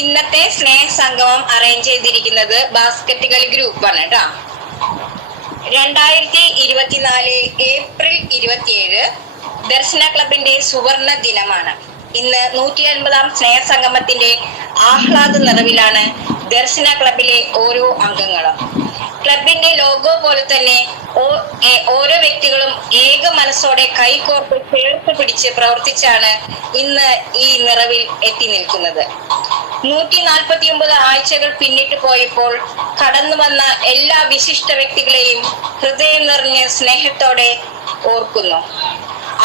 ഇന്നത്തെ സ്നേഹ സംഗമം അറേഞ്ച് ചെയ്തിരിക്കുന്നത് ബാസ്കറ്റ് കളി ഗ്രൂപ്പാണ് കേട്ടോ. 2024 ഏപ്രിൽ 27 ദർശന ക്ലബിന്റെ സുവർണ ദിനമാണ്. ഇന്ന് 150-ാം സ്നേഹ സംഗമത്തിന്റെ ആഹ്ലാദ നിറവിലാണ് ദർശന ക്ലബിലെ ഓരോ അംഗങ്ങളും. ക്ലബിന്റെ ലോഗോ പോലെ തന്നെ ഓരോ വ്യക്തികളും ഏക മനസ്സോടെ കൈകോർത്ത് ചേർത്ത് പിടിച്ച് പ്രവർത്തിച്ചാണ് ഇന്ന് ഈ നിറവിൽ എത്തി നിൽക്കുന്നത്. 149 ആഴ്ചകൾ പിന്നിട്ട് പോയപ്പോൾ കടന്നു വന്ന എല്ലാ വിശിഷ്ട വ്യക്തികളെയും ഹൃദയം നിറഞ്ഞ് സ്നേഹത്തോടെ ഓർക്കുന്നു.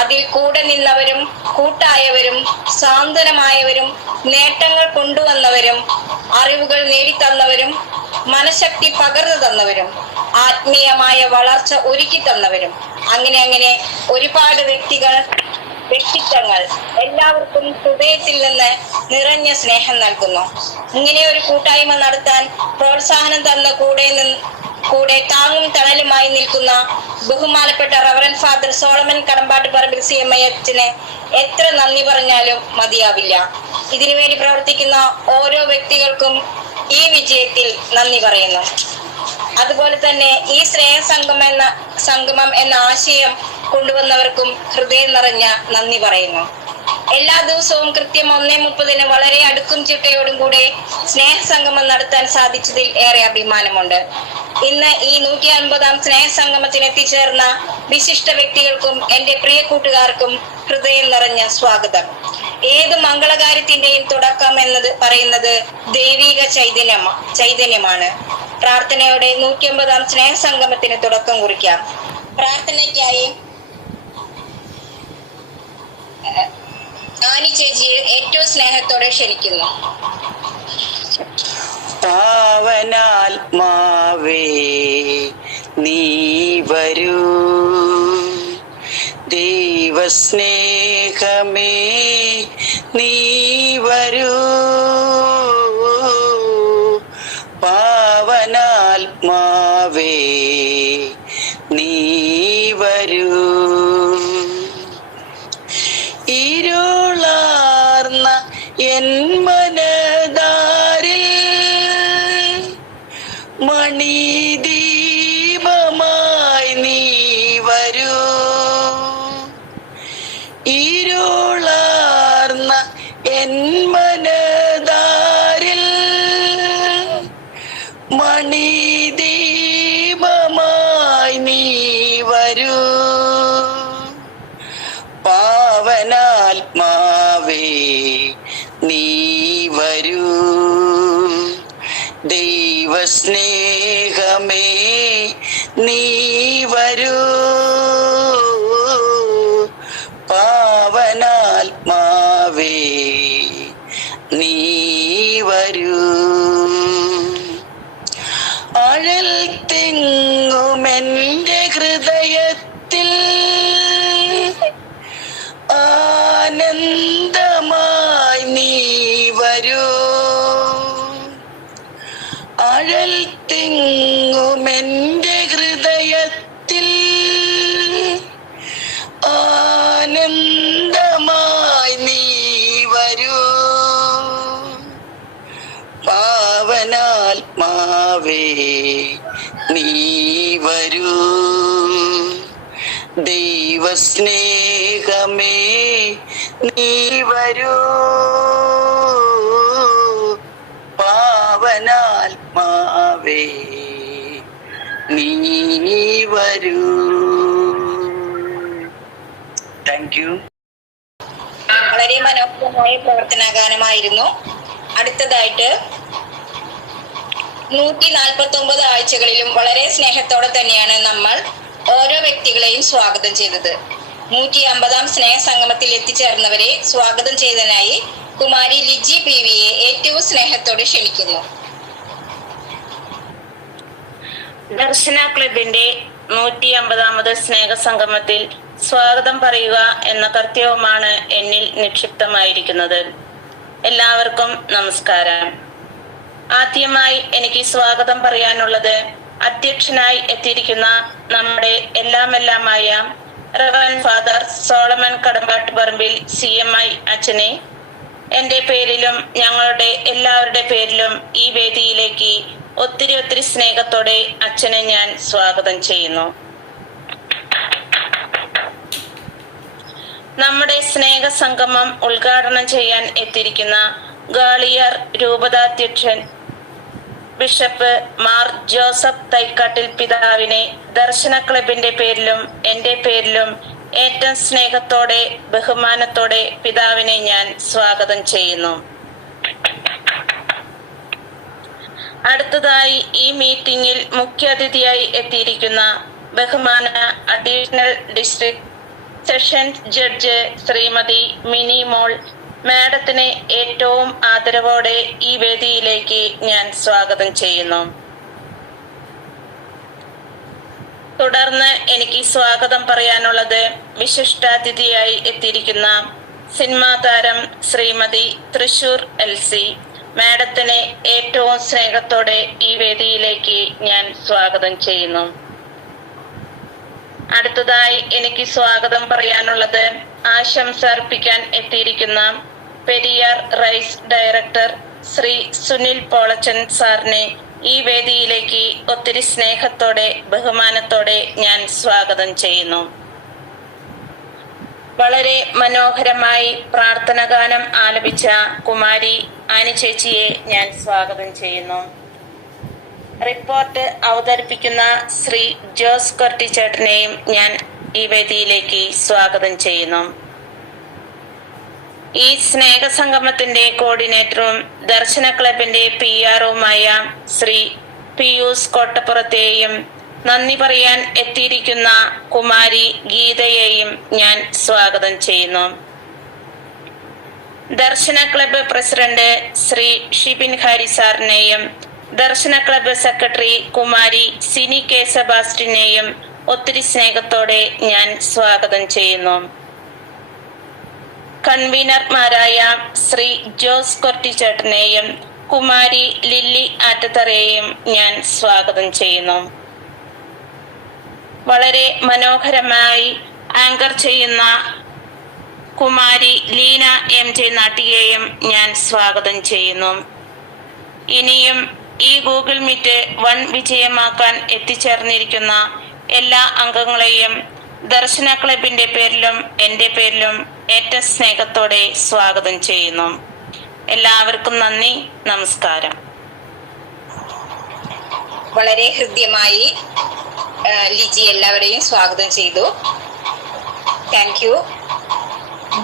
അതിൽ കൂടെ നിന്നവരും കൂട്ടായവരും സാന്ത്വനമായവരും നേട്ടങ്ങൾ കൊണ്ടുവന്നവരും അറിവുകൾ നേടിത്തന്നവരും മനഃശക്തി പകർന്നു തന്നവരും ആത്മീയമായ വളർച്ച ഒരുക്കി തന്നവരും അങ്ങനെ ഒരുപാട് വ്യക്തിത്വങ്ങൾ എല്ലാവർക്കും ഹൃദയത്തിൽ നിന്ന് നിറഞ്ഞ സ്നേഹം നൽകുന്നു. ഇങ്ങനെ ഒരു കൂട്ടായ്മ നടത്താൻ പ്രോത്സാഹനം തന്ന കൂടെ താങ്ങും തണലുമായി നിൽക്കുന്ന ബഹുമാനപ്പെട്ട റവറൻ ഫാദർ സോളമൻ കടമ്പാട്ട് പറമ്പിൽ CMI അച്ഛന് എത്ര നന്ദി പറഞ്ഞാലും മതിയാവില്ല. ഇതിനുവേണ്ടി പ്രവർത്തിക്കുന്ന ഓരോ വ്യക്തികൾക്കും ഈ വിജയത്തിൽ നന്ദി പറയുന്നു. അതുപോലെ തന്നെ ഈ സ്നേഹ സംഗമം എന്ന ആശയം കൊണ്ടുവന്നവർക്കും ഹൃദയം നിറഞ്ഞ നന്ദി പറയുന്നു. എല്ലാ ദിവസവും കൃത്യം 1:30 വളരെ അടുക്കും ചിട്ടയോടും കൂടെ സ്നേഹ സംഗമം നടത്താൻ സാധിച്ചതിൽ ഏറെ അഭിമാനമുണ്ട്. ഇന്ന് ഈ 150-ാം സ്നേഹ സംഗമത്തിന് എത്തിച്ചേർന്ന വിശിഷ്ട വ്യക്തികൾക്കും എന്റെ പ്രിയ കൂട്ടുകാർക്കും ഹൃദയം നിറഞ്ഞ സ്വാഗതം. ഏത് മംഗളകാര്യത്തിന്റെയും തുടക്കം എന്നത് പറയുന്നത് ദൈവിക ചൈതന്യമാണ്. പ്രാർത്ഥനയോടെ 150-ാം സ്നേഹ സംഗമത്തിന് തുടക്കം കുറിക്കാം. പ്രാർത്ഥനയ്ക്കായി ആനി ചേച്ചിയെ ഏറ്റവും സ്നേഹത്തോടെ ക്ഷണിക്കുന്നു. പാവനാത്മാവേ നീ വരൂ, ദൈവസ്നേഹമേ നീ വരൂ, പാവനാത്മാവേ നീ വരൂ. ഇരുളാർന്ന എൻ മനതാരിൽ മണിദീപമായി നീ വരൂ, ഇരുളാർന്ന എൻ മനതാരിൽ മണിദീപമായി നീ വരൂ, പാവനാത്മാവേ നീ വരൂ, ദൈവസ്നേഹമേ നീ വരൂ, പാവനാത്മാവേ നീ വരൂ. അഴൽ തിങ്ങുമെന്റെ ഹൃദയത്തിൽ ആനന്ദമായി നീ വരൂ, അഴൽ തിങ്ങുമെന്റെ ഹൃദയത്തിൽ ആനന്ദമായി നീ വരൂ, പാവനാത്മാവേ നീ വരൂ, ദൈവസ്നേഹമേ നീ വരൂ, പാവനാത്മാവേ നീ വരൂ. Thank you. വളരെ മനോഹരമായ പ്രവർത്തനാഗാനമായിരുന്നു. അടുത്തതായിട്ട് 149 ആഴ്ചകളിലും വളരെ സ്നേഹത്തോടെ തന്നെയാണ് നമ്മൾ ഓരോ വ്യക്തികളെയും സ്വാഗതം ചെയ്തത്. 150-ാം സ്നേഹ സംഗമത്തിൽ എത്തിച്ചേർന്നവരെ സ്വാഗതം ചെയ്തതിനായി കുമാരി ലിജി PVയെ ഏറ്റവും സ്നേഹത്തോടെ ക്ഷണിക്കുന്നു. ദർശന ക്ലബിന്റെ 150-ാമത് സ്നേഹ സംഗമത്തിൽ സ്വാഗതം പറയുക എന്ന കർത്തവ്യമാണ് എന്നിൽ നിക്ഷിപ്തമായിരിക്കുന്നത്. എല്ലാവർക്കും നമസ്കാരം. ആദ്യമായി എനിക്ക് സ്വാഗതം പറയാനുള്ളത് അധ്യക്ഷനായി എത്തിയിരിക്കുന്ന നമ്മുടെ എല്ലാമായ റവറൻ ഫാദർ സോളമൻ കടമ്പാട്ട് പറമ്പിൽ CMI അച്ഛനെ, എൻ്റെ പേരിലും ഞങ്ങളുടെ എല്ലാവരുടെ പേരിലും ഈ വേദിയിലേക്ക് ഒത്തിരി സ്നേഹത്തോടെ അച്ഛനെ ഞാൻ സ്വാഗതം ചെയ്യുന്നു. നമ്മുടെ സ്നേഹസംഗമം ഉദ്ഘാടനം ചെയ്യാൻ എത്തിയിരിക്കുന്ന ഗാളിയാർ രൂപതാധ്യക്ഷൻ ബിഷപ്പ് മാർ ജോസഫ് തൈക്കാട്ടിൽ പിതാവിനെ ദർശന ക്ലബിന്റെ പേരിലും എൻ്റെ പേരിലും ഏറ്റവും സ്നേഹത്തോടെ ബഹുമാനത്തോടെ പിതാവിനെ ഞാൻ സ്വാഗതം ചെയ്യുന്നു. അടുത്തതായി ഈ മീറ്റിംഗിൽ മുഖ്യാതിഥിയായി എത്തിയിരിക്കുന്ന ബഹുമാന additional district sessions judge Shrimati Mini Mol മാഡത്തിനെ ഏറ്റവും ആദരവോടെ ഈ വേദിയിലേക്ക് ഞാൻ സ്വാഗതം ചെയ്യുന്നു. തുടർന്ന് എനിക്ക് സ്വാഗതം പറയാനുള്ളത് വിശിഷ്ടാതിഥിയായി എത്തിയിരിക്കുന്ന സിനിമാ താരം ശ്രീമതി തൃശൂർ എൽസി മാഡത്തിനെ ഏറ്റവും സ്നേഹത്തോടെ ഈ വേദിയിലേക്ക് ഞാൻ സ്വാഗതം ചെയ്യുന്നു. അടുത്തതായി എനിക്ക് സ്വാഗതം പറയാനുള്ളത് ആശംസ അർപ്പിക്കാൻ എത്തിയിരിക്കുന്ന പെരിയാർ റൈസ് ഡയറക്ടർ ശ്രീ സുനിൽ പോളച്ചൻ സാറിനെ ഈ വേദിയിലേക്ക് ഒത്തിരി സ്നേഹത്തോടെ ബഹുമാനത്തോടെ ഞാൻ സ്വാഗതം ചെയ്യുന്നു. വളരെ മനോഹരമായി പ്രാർത്ഥന ഗാനം ആലപിച്ച കുമാരി ആനി ചേച്ചിയെ ഞാൻ സ്വാഗതം ചെയ്യുന്നു. റിപ്പോർട്ട് അവതരിപ്പിക്കുന്ന ശ്രീ ജോസ് കൊർട്ടി ചേട്ടനെയും ഞാൻ ഈ വേദിയിലേക്ക് സ്വാഗതം ചെയ്യുന്നു. ഈ സ്നേഹസംഗമത്തിന്റെ കോർഡിനേറ്ററും ദർശന ക്ലബിന്റെ PR-ഉമായ ശ്രീ പിയൂസ് കോട്ടപ്പുറത്തെയും നന്ദി പറയാൻ എത്തിയിരിക്കുന്ന കുമാരി ഗീതയെയും ഞാൻ സ്വാഗതം ചെയ്യുന്നു. ദർശന ക്ലബ്ബ് പ്രസിഡന്റ് ശ്രീ ഷിബിൻ ഹാരി സാറിനെയും Darshana club secretary Kumari Sini K സെബാസ്റ്റിനെയും ഒത്തിരി സ്നേഹത്തോടെ ഞാൻ സ്വാഗതം ചെയ്യുന്നു. കൺവീനർമാരായ ശ്രീ ജോസ് കൊർട്ടി ചേട്ടനെയും കുമാരി ലില്ലി ആറ്റത്തറയെയും ഞാൻ സ്വാഗതം ചെയ്യുന്നു. വളരെ മനോഹരമായി ആങ്കർ ചെയ്യുന്ന കുമാരി ലീന MJ നാട്ടികയെയും ഞാൻ സ്വാഗതം ചെയ്യുന്നു. ഇനിയും ഈ ഗൂഗിൾ മീറ്റ് വൻ വിജയമാക്കാൻ എത്തിച്ചേർന്നിരിക്കുന്ന എല്ലാ അംഗങ്ങളെയും ദർശന ക്ലബിന്റെ പേരിലും എൻ്റെ പേരിലും ഏറ്റവും സ്നേഹത്തോടെ സ്വാഗതം ചെയ്യുന്നു. എല്ലാവർക്കും നന്ദി, നമസ്കാരം. വളരെ ഹൃദ്യമായി ലിജി എല്ലാവരെയും സ്വാഗതം ചെയ്തു. Thank you.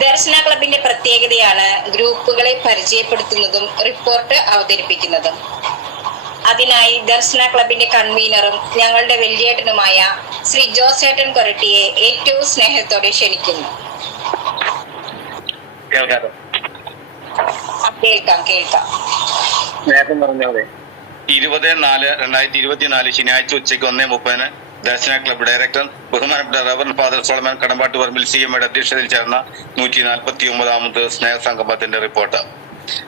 ദർശന ക്ലബിന്റെ പ്രത്യേകതയാണ് ഗ്രൂപ്പുകളെ പരിചയപ്പെടുത്തുന്നതും റിപ്പോർട്ട് അവതരിപ്പിക്കുന്നതും. അതിനായി ദർശന ക്ലബിന്റെ കൺവീനറും ഞങ്ങളുടെ വലിയേട്ടനുമായ ശ്രീ ജോസേട്ടൻ കൊരട്ടിയെ ഏറ്റവും സ്നേഹത്തോടെ ക്ഷണിക്കുന്നു. കേൾക്കാം. നേരത്തെ പറഞ്ഞോളെ 20/4/2024 ശനിയാഴ്ച ഉച്ചയ്ക്ക് 1:30 ദർശന ക്ലബ്ബ് ഡയറക്ടർ ബഹുമാനപ്പെട്ട റവറൻഡ് ഫാദർ സോളമൻ കടമ്പാട്ട് പറമ്പിൽ CMയുടെ അധ്യക്ഷതയിൽ ചേർന്ന 149ാമത് സ്നേഹസംഗമത്തിന്റെ റിപ്പോർട്ട്.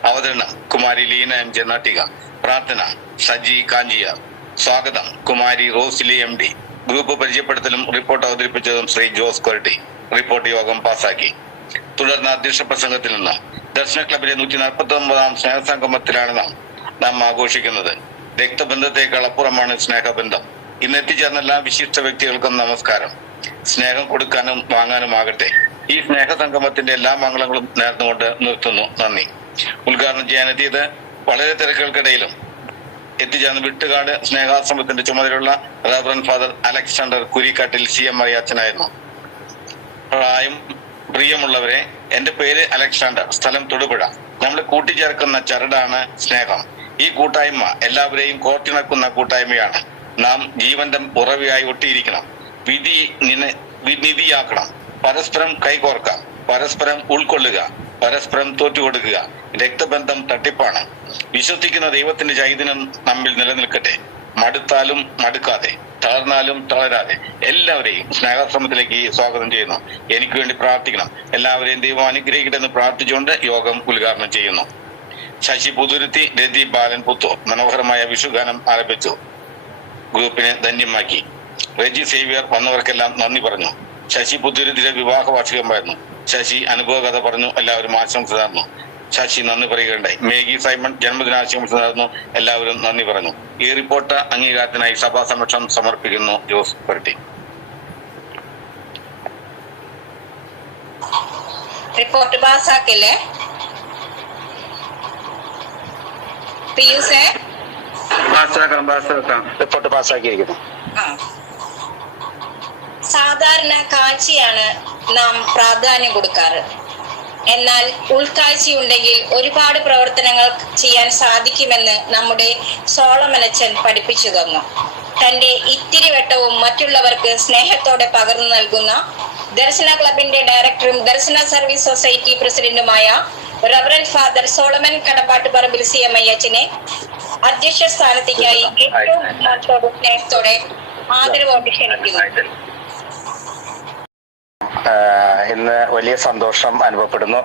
അവതരണം കുമാരി ലീന MJ നാട്ടിക. പ്രാർത്ഥന സജി കാഞ്ചിയാർ. സ്വാഗതം കുമാരി റോസിലി MD. ഗ്രൂപ്പ് പരിചയപ്പെടുത്തലും റിപ്പോർട്ട് അവതരിപ്പിച്ചതും ശ്രീ ജോസ് കൊരട്ടി. റിപ്പോർട്ട് യോഗം പാസാക്കി. തുടർന്ന് അധ്യക്ഷ പ്രസംഗത്തിൽ നിന്ന് ദർശന ക്ലബിലെ 149ാം സ്നേഹസംഗമത്തിലാണ് നാം ആഘോഷിക്കുന്നത്. രക്തബന്ധത്തേക്കാൾ അപ്പുറമാണ് സ്നേഹബന്ധം. ഇന്ന് എത്തിച്ചേർന്ന എല്ലാ വിശിഷ്ട വ്യക്തികൾക്കും നമസ്കാരം. സ്നേഹം കൊടുക്കാനും വാങ്ങാനുമാകട്ടെ. ഈ സ്നേഹസംഗമത്തിന്റെ എല്ലാ മംഗളങ്ങളും നേർന്നുകൊണ്ട് നിർത്തുന്നു. നന്ദി. ഉദ്ഘാടനം ചെയ്യാനെത്തിയത് വളരെ തിരക്കുകൾക്കിടയിലും എത്തിച്ചേർന്ന വിട്ടുകാട് സ്നേഹാശ്രമത്തിന്റെ ചുമതലയുള്ള റവറൻഡ് ഫാദർ അലക്സാണ്ടർ കുരിക്കാട്ടിൽ CM അച്ഛനായിരുന്നു. പ്രിയമുള്ളവരെ, എന്റെ പേര് അലക്സാണ്ടർ, സ്ഥലം തൊടുപുഴ. നമ്മൾ കൂട്ടിച്ചേർക്കുന്ന ചരടാണ് സ്നേഹം. ഈ കൂട്ടായ്മ എല്ലാവരെയും കോർത്തിണക്കുന്ന കൂട്ടായ്മയാണ്. നാം ജീവന്റെ ഉറവിയായി ഒട്ടിയിരിക്കണം. നിധിയാക്കണം. പരസ്പരം കൈകോർക്കാം. പരസ്പരം ഉൾക്കൊള്ളുക. പരസ്പരം തോറ്റുകൊടുക്കുക. രക്തബന്ധം തട്ടിപ്പാണ്. വിശ്വസിക്കുന്ന ദൈവത്തിന്റെ ചൈതന്യം നമ്മിൽ നിലനിൽക്കട്ടെ. മടുത്താലും മടുക്കാതെ, തളർന്നാലും തളരാതെ എല്ലാവരെയും സ്നേഹാശ്രമത്തിലേക്ക് സ്വാഗതം ചെയ്യുന്നു. എനിക്ക് വേണ്ടി പ്രാർത്ഥിക്കണം. എല്ലാവരെയും ദൈവം അനുഗ്രഹിക്കട്ടെ എന്ന് പ്രാർത്ഥിച്ചുകൊണ്ട് യോഗം ഉദ്ഘാടനം ചെയ്യുന്നു. ശശി പുതുരുത്തി, രതി ബാലൻ പുത്തൂർ മനോഹരമായ വിഷുഗാനം ആലപിച്ചു. ഗ്രൂപ്പിനെ ധന്യമാക്കി. റെജി സേവ്യർ വന്നവർക്കെല്ലാം നന്ദി പറഞ്ഞു. ശശി പുതുരുത്തിയുടെ വിവാഹ വാർഷികമായിരുന്നു. ശശി അനുഭവ കഥ പറഞ്ഞു. എല്ലാവരും ആശംസ തന്നു. ശശി നന്ദി പറയുകയുണ്ടായി. മേഗി സൈമൺ ജന്മദിനാശംസ നേർന്നു. എല്ലാവരും നന്ദി പറഞ്ഞു. ഈ റിപ്പോർട്ട് അംഗീകാരത്തിനായി സഭാ സമക്ഷം സമർപ്പിക്കുന്നു. ജോസ് പരട്ടി. റിപ്പോർട്ട് പാസ്സാക്കില്ലേ? പിയൂസേ റിപ്പോർട്ട് പാസ്സാക്കിയിരിക്കുന്നു. സാധാരണ കാഴ്ചയാണ് നാം പ്രാധാന്യം കൊടുക്കാറ്. എന്നാൽ ഉൾക്കാഴ്ചയുണ്ടെങ്കിൽ ഒരുപാട് പ്രവർത്തനങ്ങൾ ചെയ്യാൻ സാധിക്കുമെന്ന് നമ്മുടെ സോളമനച്ചൻ പഠിപ്പിച്ചു തന്നു. തന്റെ ഇത്തിരി വെട്ടവും മറ്റുള്ളവർക്ക് സ്നേഹത്തോടെ പകർന്നു നൽകുന്ന ദർശന ക്ലബിന്റെ ഡയറക്ടറും ദർശന സർവീസ് സൊസൈറ്റി പ്രസിഡന്റുമായ റവറന്റ് ഫാദർ സോളമൻ കടമ്പാട്ട് പറമ്പിൽ CMI അച്ഛനെ അധ്യക്ഷ സ്ഥാനത്തേക്കായി ഏറ്റവും സ്നേഹത്തോടെ ആദരവോടെ ക്ഷണിക്കുന്നു. ഇന്ന് വലിയ സന്തോഷം അനുഭവപ്പെടുന്നു.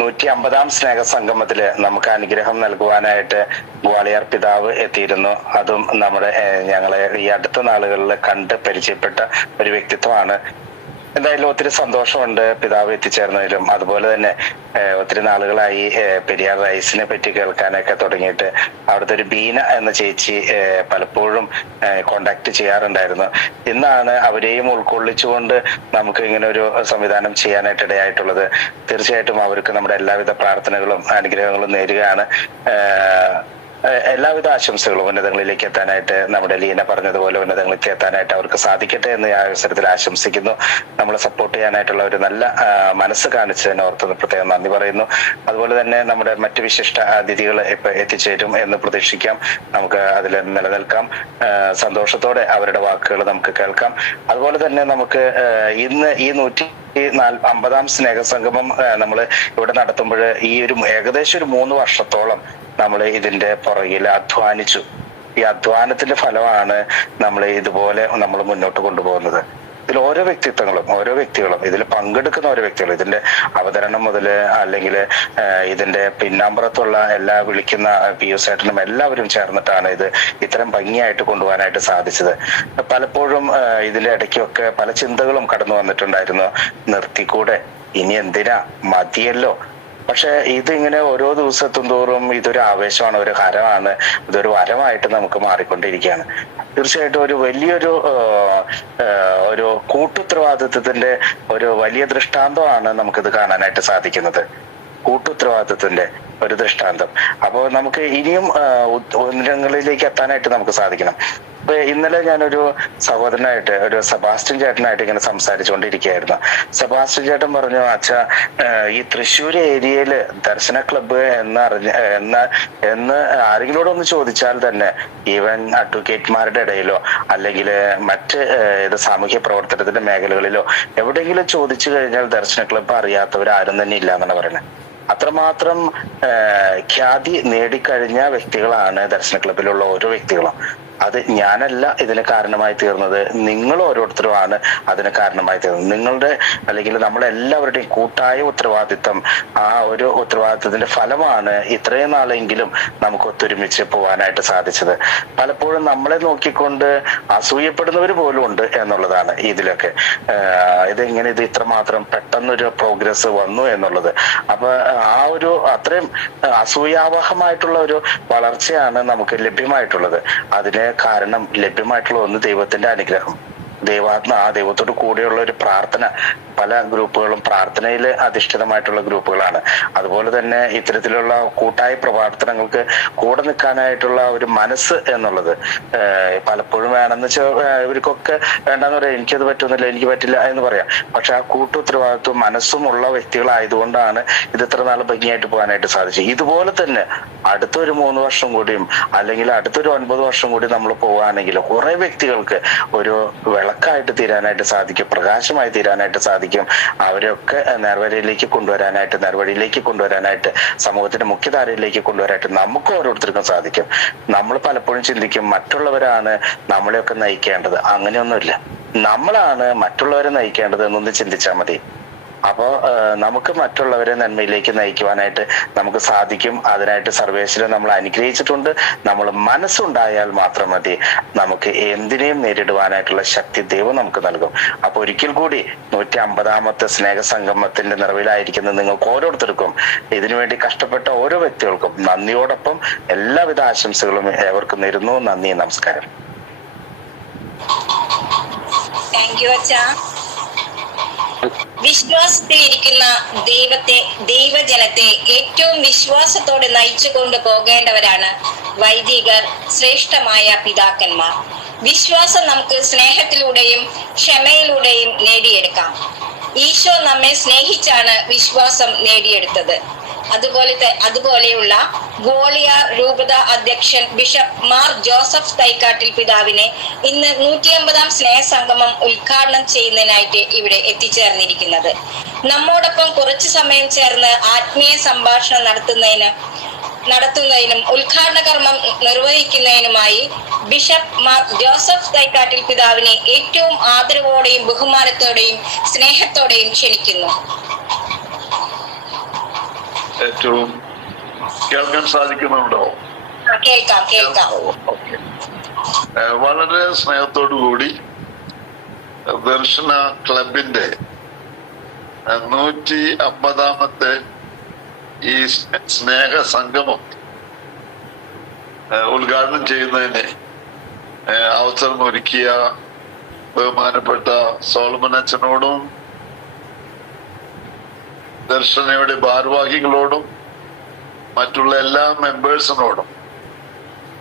150-ാം സ്നേഹസംഗമത്തില് നമുക്ക് അനുഗ്രഹം നൽകുവാനായിട്ട് ഗ്വാളിയാർ പിതാവ് എത്തിയിരുന്നു. അതും നമ്മുടെ ഞങ്ങളെ ഈ അടുത്ത നാളുകളിൽ കണ്ട് പരിചയപ്പെട്ട ഒരു വ്യക്തിത്വമാണ്. എന്തായാലും ഒത്തിരി സന്തോഷമുണ്ട് പിതാവ് എത്തിച്ചേർന്നതിലും. അതുപോലെ തന്നെ ഒത്തിരി നാളുകളായി പെരിയാർ റൈസിനെ പറ്റി കേൾക്കാനൊക്കെ തുടങ്ങിയിട്ട് അവിടുത്തെ ഒരു ബീന എന്ന ചേച്ചി പലപ്പോഴും കോണ്ടാക്ട് ചെയ്യാറുണ്ടായിരുന്നു. ഇന്നാണ് അവരെയും ഉൾക്കൊള്ളിച്ചുകൊണ്ട് നമുക്ക് ഇങ്ങനെ ഒരു സംവിധാനം ചെയ്യാനായിട്ട് ഇടയായിട്ടുള്ളത്. തീർച്ചയായിട്ടും അവർക്ക് നമ്മുടെ എല്ലാവിധ പ്രാർത്ഥനകളും അനുഗ്രഹങ്ങളും നേരുകയാണ്. എല്ലാവിധ ആശംസകളും ഉന്നതങ്ങളിലേക്ക് എത്താനായിട്ട് നമ്മുടെ ലീന പറഞ്ഞതുപോലെ ഉന്നതങ്ങളിലേക്ക് എത്താനായിട്ട് അവർക്ക് സാധിക്കട്ടെ എന്ന് ഈ അവസരത്തിൽ ആശംസിക്കുന്നു. നമ്മളെ സപ്പോർട്ട് ചെയ്യാനായിട്ടുള്ള ഒരു നല്ല മനസ്സ് കാണിച്ചതിന് ഓർത്ത് പ്രത്യേകം നന്ദി പറയുന്നു. അതുപോലെ തന്നെ നമ്മുടെ മറ്റു വിശിഷ്ട അതിഥികൾ ഇപ്പൊ എത്തിച്ചേരും എന്ന് പ്രതീക്ഷിക്കാം. നമുക്ക് അതിൽ നിലനിൽക്കാം. സന്തോഷത്തോടെ അവരുടെ വാക്കുകൾ നമുക്ക് കേൾക്കാം. അതുപോലെ തന്നെ നമുക്ക് ഇന്ന് ഈ 150-ാം സ്നേഹസംഗമം നമ്മൾ ഇവിടെ നടത്തുമ്പോൾ ഈ ഒരു ഏകദേശം ഒരു 3 വർഷത്തോളം നമ്മൾ ഇതിന്റെ പുറകിൽ അധ്വാനിച്ചു. ഈ അധ്വാനത്തിന്റെ ഫലമാണ് നമ്മൾ ഇതുപോലെ നമ്മൾ മുന്നോട്ട് കൊണ്ടുപോകുന്നത്. ഇതിൽ ഓരോ വ്യക്തികളും ഇതിൽ പങ്കെടുക്കുന്ന ഓരോ വ്യക്തികളും ഇതിന്റെ അവതരണം മുതൽ അല്ലെങ്കിൽ ഇതിന്റെ പിന്നാമ്പുറത്തുള്ള എല്ലാ വിളിക്കുന്ന പിയൂസ് ഏട്ടനും എല്ലാവരും ചേർന്നിട്ടാണ് ഇത് ഇത്തരം ഭംഗിയായിട്ട് കൊണ്ടുപോകാനായിട്ട് സാധിച്ചത്. പലപ്പോഴും ഇതിന്റെ ഇടയ്ക്കൊക്കെ പല ചിന്തകളും കടന്നു വന്നിട്ടുണ്ടായിരുന്നു. നിർത്തിക്കൂടെ, ഇനി എന്തിനാ, മതിയല്ലോ. പക്ഷെ ഇതിങ്ങനെ ഓരോ ദിവസത്തും തോറും ഇതൊരു ആവേശമാണ്, ഒരു ഹരമാണ്, ഇതൊരു വരമായിട്ട് നമുക്ക് മാറിക്കൊണ്ടിരിക്കുകയാണ്. തീർച്ചയായിട്ടും ഒരു വലിയൊരു ഒരു കൂട്ടുത്തരവാദിത്വത്തിന്റെ ഒരു വലിയ ദൃഷ്ടാന്തമാണ് നമുക്കിത് കാണാനായിട്ട് സാധിക്കുന്നത്. കൂട്ടുത്തരവാദിത്വത്തിന്റെ ഒരു ദൃഷ്ടാന്തം. അപ്പോൾ നമുക്ക് ഇനിയും ഉന്നതങ്ങളിലേക്ക് എത്താനായിട്ട് നമുക്ക് സാധിക്കണം. ഇപ്പൊ ഇന്നലെ ഞാനൊരു സഹോദരനായിട്ട്, ഒരു സെബാസ്റ്റ്യൻ ചേട്ടനായിട്ട് ഇങ്ങനെ സംസാരിച്ചുകൊണ്ടിരിക്കുകയായിരുന്നു. സെബാസ്റ്റ്യൻ ചേട്ടൻ പറഞ്ഞു, അച്ഛാ, ഈ തൃശ്ശൂർ ഏരിയയില് ദർശന ക്ലബ്ബ് എന്ന് ആരെങ്കിലോടൊന്ന് ചോദിച്ചാൽ തന്നെ, ഈവൻ അഡ്വക്കേറ്റ്മാരുടെ ഇടയിലോ അല്ലെങ്കിൽ മറ്റ് സാമൂഹ്യ പ്രവർത്തനത്തിന്റെ മേഖലകളിലോ എവിടെയെങ്കിലും ചോദിച്ചു കഴിഞ്ഞാൽ ദർശന ക്ലബ്ബ് അറിയാത്തവർ ആരും തന്നെ ഇല്ല എന്നാണ് പറയുന്നത്. അത്രമാത്രം ഖ്യാതി നേടിക്കഴിഞ്ഞ വ്യക്തികളാണ് ദർശന ക്ലബ്ബിലുള്ള ഓരോ വ്യക്തികളും. അത് ഞാനല്ല ഇതിന് കാരണമായി തീർന്നത്, നിങ്ങൾ ഓരോരുത്തരുമാണ് അതിന് കാരണമായി തീർന്നത്. നിങ്ങളുടെ അല്ലെങ്കിൽ നമ്മളെല്ലാവരുടെയും കൂട്ടായ ഉത്തരവാദിത്വം, ആ ഒരു ഉത്തരവാദിത്വത്തിന്റെ ഫലമാണ് ഇത്രയും നാളെങ്കിലും നമുക്ക് ഒത്തൊരുമിച്ച് പോകാനായിട്ട് സാധിച്ചത്. പലപ്പോഴും നമ്മളെ നോക്കിക്കൊണ്ട് അസൂയപ്പെടുന്നവർ പോലും ഉണ്ട് എന്നുള്ളതാണ് ഇതിലൊക്കെ. ഇതെങ്ങനെ ഇത് ഇത്രമാത്രം പെട്ടെന്നൊരു പ്രോഗ്രസ് വന്നു എന്നുള്ളത്. അപ്പൊ ആ ഒരു അത്രയും അസൂയാവഹമായിട്ടുള്ള ഒരു വളർച്ചയാണ് നമുക്ക് ലഭ്യമായിട്ടുള്ളത്. അതിന് കാരണം ലഭ്യമായിട്ടുള്ള ഒന്ന് ദൈവത്തിന്റെ അനുഗ്രഹം, ദൈവത്തോട് കൂടെയുള്ള ഒരു പ്രാർത്ഥന. പല ഗ്രൂപ്പുകളും പ്രാർത്ഥനയിൽ അധിഷ്ഠിതമായിട്ടുള്ള ഗ്രൂപ്പുകളാണ്. അതുപോലെ തന്നെ ഇത്തരത്തിലുള്ള കൂട്ടായ പ്രവർത്തനങ്ങൾക്ക് കൂടെ നിൽക്കാനായിട്ടുള്ള ഒരു മനസ്സ് എന്നുള്ളത് പലപ്പോഴും വേണമെന്ന് വെച്ചാൽ ഇവർക്കൊക്കെ വേണ്ടെന്ന് പറയാം, എനിക്കത് പറ്റുന്നില്ല, എനിക്ക് പറ്റില്ല എന്ന് പറയാം. പക്ഷെ ആ കൂട്ടുത്തരവാദിത്വം മനസ്സും ഉള്ള വ്യക്തികളായതുകൊണ്ടാണ് ഇത് ഇത്ര നാൾ ഭംഗിയായിട്ട് പോകാനായിട്ട് സാധിച്ചത്. ഇതുപോലെ തന്നെ അടുത്തൊരു 3 വർഷം കൂടിയും അല്ലെങ്കിൽ അടുത്തൊരു 9 വർഷം കൂടി നമ്മൾ പോവുകയാണെങ്കിൽ കുറെ വ്യക്തികൾക്ക് ഒരു വിളക്കായിട്ട് തീരാനായിട്ട് സാധിക്കും, പ്രകാശമായി തീരാനായിട്ട് സാധിക്കും. അവരൊക്കെ നേർവഴിയിലേക്ക് കൊണ്ടുവരാനായിട്ട് സമൂഹത്തിന്റെ മുഖ്യധാരയിലേക്ക് കൊണ്ടുവരാനായിട്ട് നമുക്ക് ഓരോരുത്തർക്കും സാധിക്കും. നമ്മൾ പലപ്പോഴും ചിന്തിക്കും മറ്റുള്ളവരാണ് നമ്മളെയൊക്കെ നയിക്കേണ്ടത്. അങ്ങനെയൊന്നുമില്ല, നമ്മളാണ് മറ്റുള്ളവരെ നയിക്കേണ്ടത് എന്നൊന്ന് ചിന്തിച്ചാൽ മതി. അപ്പോൾ നമുക്ക് മറ്റുള്ളവരെ നന്മയിലേക്ക് നയിക്കുവാനായിട്ട് നമുക്ക് സാധിക്കും. അതിനായിട്ട് സർവേശ്വരൻ നമ്മൾ അനുഗ്രഹിച്ചിട്ടുണ്ട്. നമ്മൾ മനസ്സുണ്ടായാൽ മാത്രം മതി, നമുക്ക് എന്തിനേയും നേരിടുവാനായിട്ടുള്ള ശക്തി ദൈവം നമുക്ക് നൽകും. അപ്പൊ ഒരിക്കൽ കൂടി 150ാമത്തെ സ്നേഹസംഗമത്തിന്റെ നിറവിലായിരിക്കുന്ന നിങ്ങൾക്ക് ഓരോരുത്തർക്കും, ഇതിനുവേണ്ടി കഷ്ടപ്പെട്ട ഓരോ വ്യക്തികൾക്കും നന്ദിയോടൊപ്പം എല്ലാവിധ ആശംസകളും ഏവർക്കും നേരുന്നു. നന്ദി, നമസ്കാരം. താങ്ക് യു അച്ഛാ. വിശ്വാസത്തിലിരിക്കുന്ന ദൈവജനത്തെ ഏറ്റവും വിശ്വാസത്തോടെ നയിച്ചു കൊണ്ടു പോകേണ്ടവരാണ് വൈദികർ, ശ്രേഷ്ഠമായ പിതാക്കന്മാർ. വിശ്വാസം നമുക്ക് സ്നേഹത്തിലൂടെയും ക്ഷമയിലൂടെയും നേടിയെടുക്കാം. ഈശോ നമ്മെ സ്നേഹിച്ചാണ് വിശ്വാസം നേടിയെടുത്തത്. അതുപോലെയുള്ള ഗോളിയാർ രൂപത അധ്യക്ഷൻ ബിഷപ്പ് മാർ ജോസഫ് തൈക്കാട്ടിൽ പിതാവിനെ ഇന്ന് 150ാം സ്നേഹസംഗമം ഉദ്ഘാടനം ചെയ്യുന്നതിനായിട്ട് ഇവിടെ എത്തിച്ചേർന്നിരിക്കുന്നത്. നമ്മോടൊപ്പം കുറച്ചു സമയം ചേർന്ന് ആത്മീയ സംഭാഷണം നടത്തുന്നതിനും ഉദ്ഘാടന കർമ്മം നിർവഹിക്കുന്നതിനുമായി ബിഷപ്പ് മാർ ജോസഫ് തൈക്കാട്ടിൽ പിതാവിനെ ഏറ്റവും ആദരവോടെയും ബഹുമാനത്തോടെയും സ്നേഹത്തോടെയും ക്ഷണിക്കുന്നു. ഏറ്റവും കേൾക്കാൻ സാധിക്കുന്നുണ്ടോ? കേൾക്കാം. ഓക്കെ. വളരെ സ്നേഹത്തോടു കൂടി ദർശന ക്ലബിന്റെ 150ാമത്തെ ഈ സ്നേഹ സംഗമം ഉദ്ഘാടനം ചെയ്യുന്നതിന് അവസരം ഒരുക്കിയ ബഹുമാനപ്പെട്ട സോളമൻ അച്ഛനോടും ദർശനയുടെ ഭാരവാഹികളോടും മറ്റുള്ള എല്ലാ മെമ്പേഴ്സിനോടും,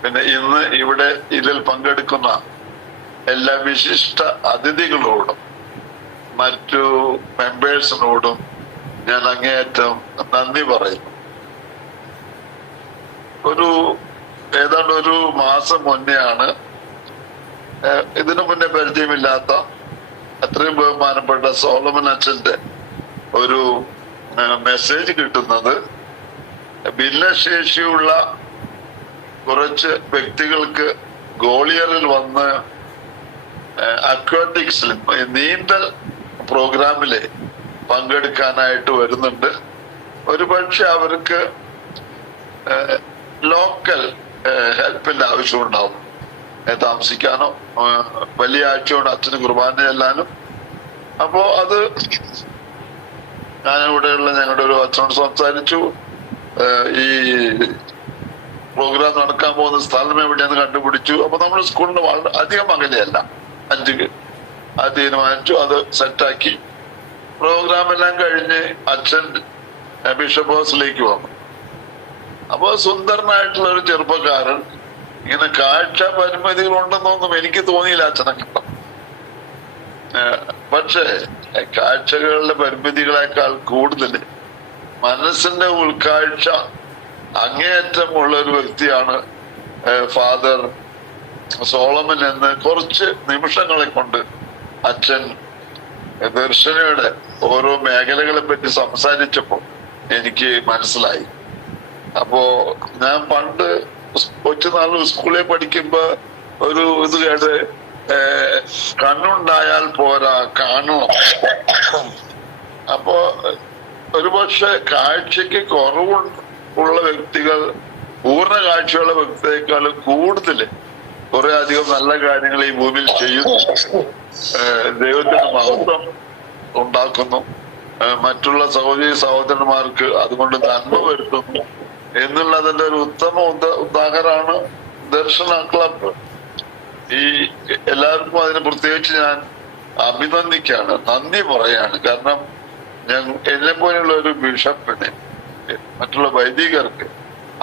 പിന്നെ ഇന്ന് ഇവിടെ ഇതിൽ പങ്കെടുക്കുന്ന എല്ലാ വിശിഷ്ട അതിഥികളോടും മറ്റു മെമ്പേഴ്സിനോടും ഞാൻ അങ്ങേയറ്റം നന്ദി പറയുന്നു. ഏതാണ്ട് ഒരു മാസം മുന്നെയാണ് ഇതിനു മുന്നേ പരിചയമില്ലാത്ത അത്രയും ബഹുമാനപ്പെട്ട സോളമൻ അച്ഛന്റെ ഒരു മെസ്സേജ് കിട്ടുന്നത്. ഭിന്നശേഷിയുള്ള കുറച്ച് വ്യക്തികൾക്ക് ഗോളിയറിൽ വന്ന് അക്വാറ്റിക്സിൽ നീന്തൽ പ്രോഗ്രാമില് പങ്കെടുക്കാനായിട്ട് വരുന്നുണ്ട്. ഒരുപക്ഷെ അവർക്ക് ലോക്കൽ ഹെൽപ്പിന്റെ ആവശ്യമുണ്ടാവും. താമസിക്കാനോ വലിയ ആഴ്ചയോട് അച്ഛന് കുർബാന ചെല്ലാനും. അപ്പോ അത് ഞാനിവിടെയുള്ള ഞങ്ങളുടെ ഒരു അച്ഛനോട് സംസാരിച്ചു. ഈ പ്രോഗ്രാം നടക്കാൻ പോകുന്ന സ്ഥലം എവിടെയാന്ന് കണ്ടുപിടിച്ചു. അപ്പൊ നമ്മുടെ സ്കൂളിന് വളരെ അധികം അകലെയല്ല, 5 അത് തീരുമാനിച്ചു. അത് സെറ്റാക്കി പ്രോഗ്രാം എല്ലാം കഴിഞ്ഞ് അച്ഛൻ ബിഷപ്പ് ഹൗസിലേക്ക് വന്നു. അപ്പൊ സുന്ദരനായിട്ടുള്ള ഒരു ചെറുപ്പക്കാരൻ, ഇങ്ങനെ കാഴ്ച പരിമിതികളുണ്ടെന്നൊന്നും എനിക്ക് തോന്നിയില്ല അച്ഛനെ കിട്ടും. പക്ഷേ കാഴ്ചകളുടെ പരിമിതികളെക്കാൾ കൂടുതൽ മനസ്സിന്റെ ഉൾക്കാഴ്ച അങ്ങേയറ്റമുള്ള ഒരു വ്യക്തിയാണ് ഫാദർ സോളമൻ എന്ന് കുറച്ച് നിമിഷങ്ങളെ കൊണ്ട് അച്ഛൻ ദർശനയുടെ ഓരോ മേഖലകളെ പറ്റി സംസാരിച്ചപ്പോൾ എനിക്ക് മനസ്സിലായി. അപ്പോ ഞാൻ പണ്ട് കൊച്ചുനാൾ സ്കൂളിൽ പഠിക്കുമ്പോ ഒരു ഇത് കേട്ട്, കണ്ണുണ്ടായാൽ പോരാ കാണണം. അപ്പോ ഒരുപക്ഷെ കാഴ്ചക്ക് കുറവുള്ള വ്യക്തികൾ പൂർണ്ണ കാഴ്ചയുള്ള വ്യക്തിയേക്കാളും കൂടുതൽ കുറെ അധികം നല്ല കാര്യങ്ങൾ ഈ ഭൂമിയിൽ ചെയ്യുന്നു. ദൈവത്തിന്റെ മഹത്വം ഉണ്ടാക്കുന്നു. മറ്റുള്ള സഹോദരന്മാർക്ക് അതുകൊണ്ട് നന്മ വരുത്തുന്നു എന്നുള്ളതിന്റെ ഒരു ഉത്തമ ഉദാഹരണമാണ് ദർശന ക്ലബ്. ഈ എല്ലാവർക്കും അതിന് പ്രത്യേകിച്ച് ഞാൻ അഭിനന്ദിക്കാണ്, നന്ദി പറയാണ്. കാരണം എന്നെ പോലെയുള്ള ഒരു ബിഷപ്പിന്, മറ്റുള്ള വൈദികർക്ക്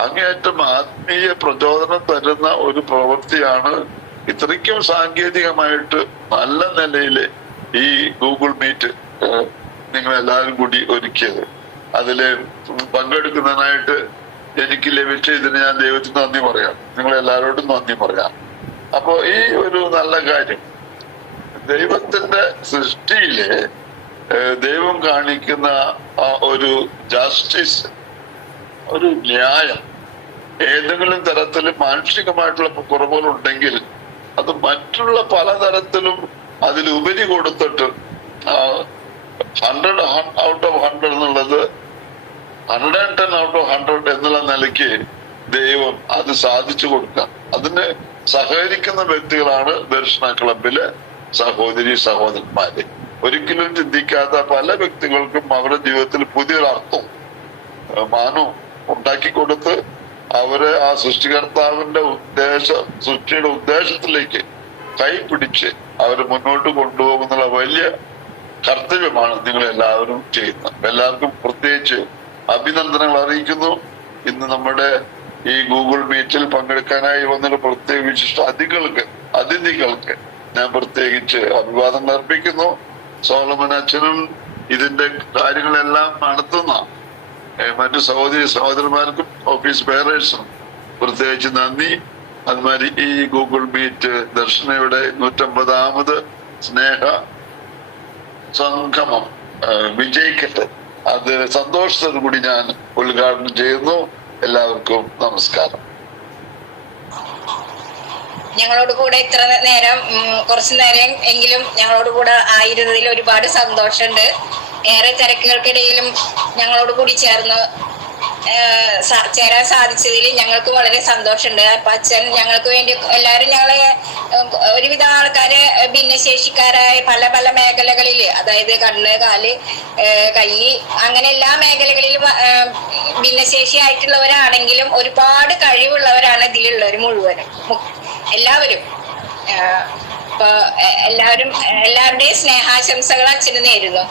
അങ്ങേയറ്റം ആത്മീയ പ്രചോദനം തരുന്ന ഒരു പ്രവൃത്തിയാണ് ഇത്രയ്ക്കും സാങ്കേതികമായിട്ട് നല്ല നിലയിൽ ഈ ഗൂഗിൾ മീറ്റ് നിങ്ങൾ എല്ലാവരും കൂടി ഒരുക്കിയത്. അതില് പങ്കെടുക്കുന്നതിനായിട്ട് എനിക്ക് ലഭിച്ച ഇതിന് ഞാൻ ദൈവത്തിന് നന്ദി പറയാം, നിങ്ങളെല്ലാവരോടും നന്ദി പറയാം. അപ്പോ ഈ ഒരു നല്ല കാര്യം, ദൈവത്തിന്റെ സൃഷ്ടിയില് ദൈവം കാണിക്കുന്ന ആ ഒരു ജസ്റ്റിസ്, ഒരു ന്യായം, ഏതെങ്കിലും തരത്തിൽ മാനുഷികമായിട്ടുള്ള കുറവുകളുണ്ടെങ്കിൽ അത് മറ്റുള്ള പലതരത്തിലും അതിലുപരി കൊടുത്തിട്ട് 100 ഔട്ട് ഓഫ് 100 എന്നുള്ളത് 110 ഔട്ട് ഓഫ് 100 എന്നുള്ള നിലയ്ക്ക് ദൈവം അത് സാധിച്ചു കൊടുക്കാം. അതിന് സഹകരിക്കുന്ന വ്യക്തികളാണ് ദർശന ക്ലബിലെ സഹോദരി സഹോദരന്മാര്. ഒരിക്കലും ചിന്തിക്കാത്ത പല വ്യക്തികൾക്കും അവരുടെ ജീവിതത്തിൽ പുതിയൊരർത്ഥം മാനവും ഉണ്ടാക്കി കൊടുത്ത് അവരെ ആ സൃഷ്ടികർത്താവിന്റെ സൃഷ്ടിയുടെ ഉദ്ദേശത്തിലേക്ക് കൈപിടിച്ച് അവരെ മുന്നോട്ട് കൊണ്ടുപോകുന്നുള്ള വലിയ കർത്തവ്യമാണ് നിങ്ങൾ എല്ലാവരും ചെയ്യുന്നത്. എല്ലാവർക്കും പ്രത്യേകിച്ച് അഭിനന്ദനങ്ങൾ അറിയിക്കുന്നു. ഇന്ന് നമ്മുടെ ഈ ഗൂഗിൾ മീറ്റിൽ പങ്കെടുക്കാനായി വന്നിട്ട് പ്രത്യേക വിശിഷ്ട അതിഥികൾക്ക് ഞാൻ പ്രത്യേകിച്ച് അഭിവാദങ്ങൾ അർപ്പിക്കുന്നു. സോളമൻ അച്ഛനും ഇതിന്റെ കാര്യങ്ങളെല്ലാം നടത്തുന്ന മറ്റു സഹോദരന്മാർക്കും ഓഫീസ് ബെയറേഴ്സും പ്രത്യേകിച്ച് നന്ദി. അതുമാതിരി ഈ ഗൂഗിൾ മീറ്റ് ദർശനയുടെ 150ാമത് സ്നേഹ സംഗമം വിജയിക്കട്ടെ. അത് സന്തോഷത്തോടു കൂടി ഞാൻ ഉദ്ഘാടനം ചെയ്യുന്നു. എല്ലാവർക്കും നമസ്കാരം. ഞങ്ങളോട് കൂടെ ഇത്ര നേരം കുറച്ചു നേരം എങ്കിലും ഞങ്ങളോട് കൂടെ ആയിരുന്നതിൽ ഒരുപാട് സന്തോഷമുണ്ട്. ഏറെ തിരക്കുകൾക്കിടയിലും ഞങ്ങളോട് കൂടി ചേരാൻ സാധിച്ചതിൽ ഞങ്ങൾക്ക് വളരെ സന്തോഷമുണ്ട്. അപ്പൊ അച്ഛൻ ഞങ്ങൾക്ക് വേണ്ടി എല്ലാവരും ഞങ്ങളെ ഒരുവിധ ആൾക്കാരെ ഭിന്നശേഷിക്കാരായ പല പല മേഖലകളിൽ, അതായത് കണ്ണ്, കാല്, കൈ, അങ്ങനെ എല്ലാ മേഖലകളിലും ഭിന്നശേഷി ആയിട്ടുള്ളവരാണെങ്കിലും ഒരുപാട് കഴിവുള്ളവരാണ് ഇതിലുള്ളവർ മുഴുവനും, എല്ലാവരും. അപ്പൊ എല്ലാവരുടെയും സ്നേഹാശംസകൾ അച്ഛന് നേരുന്നു.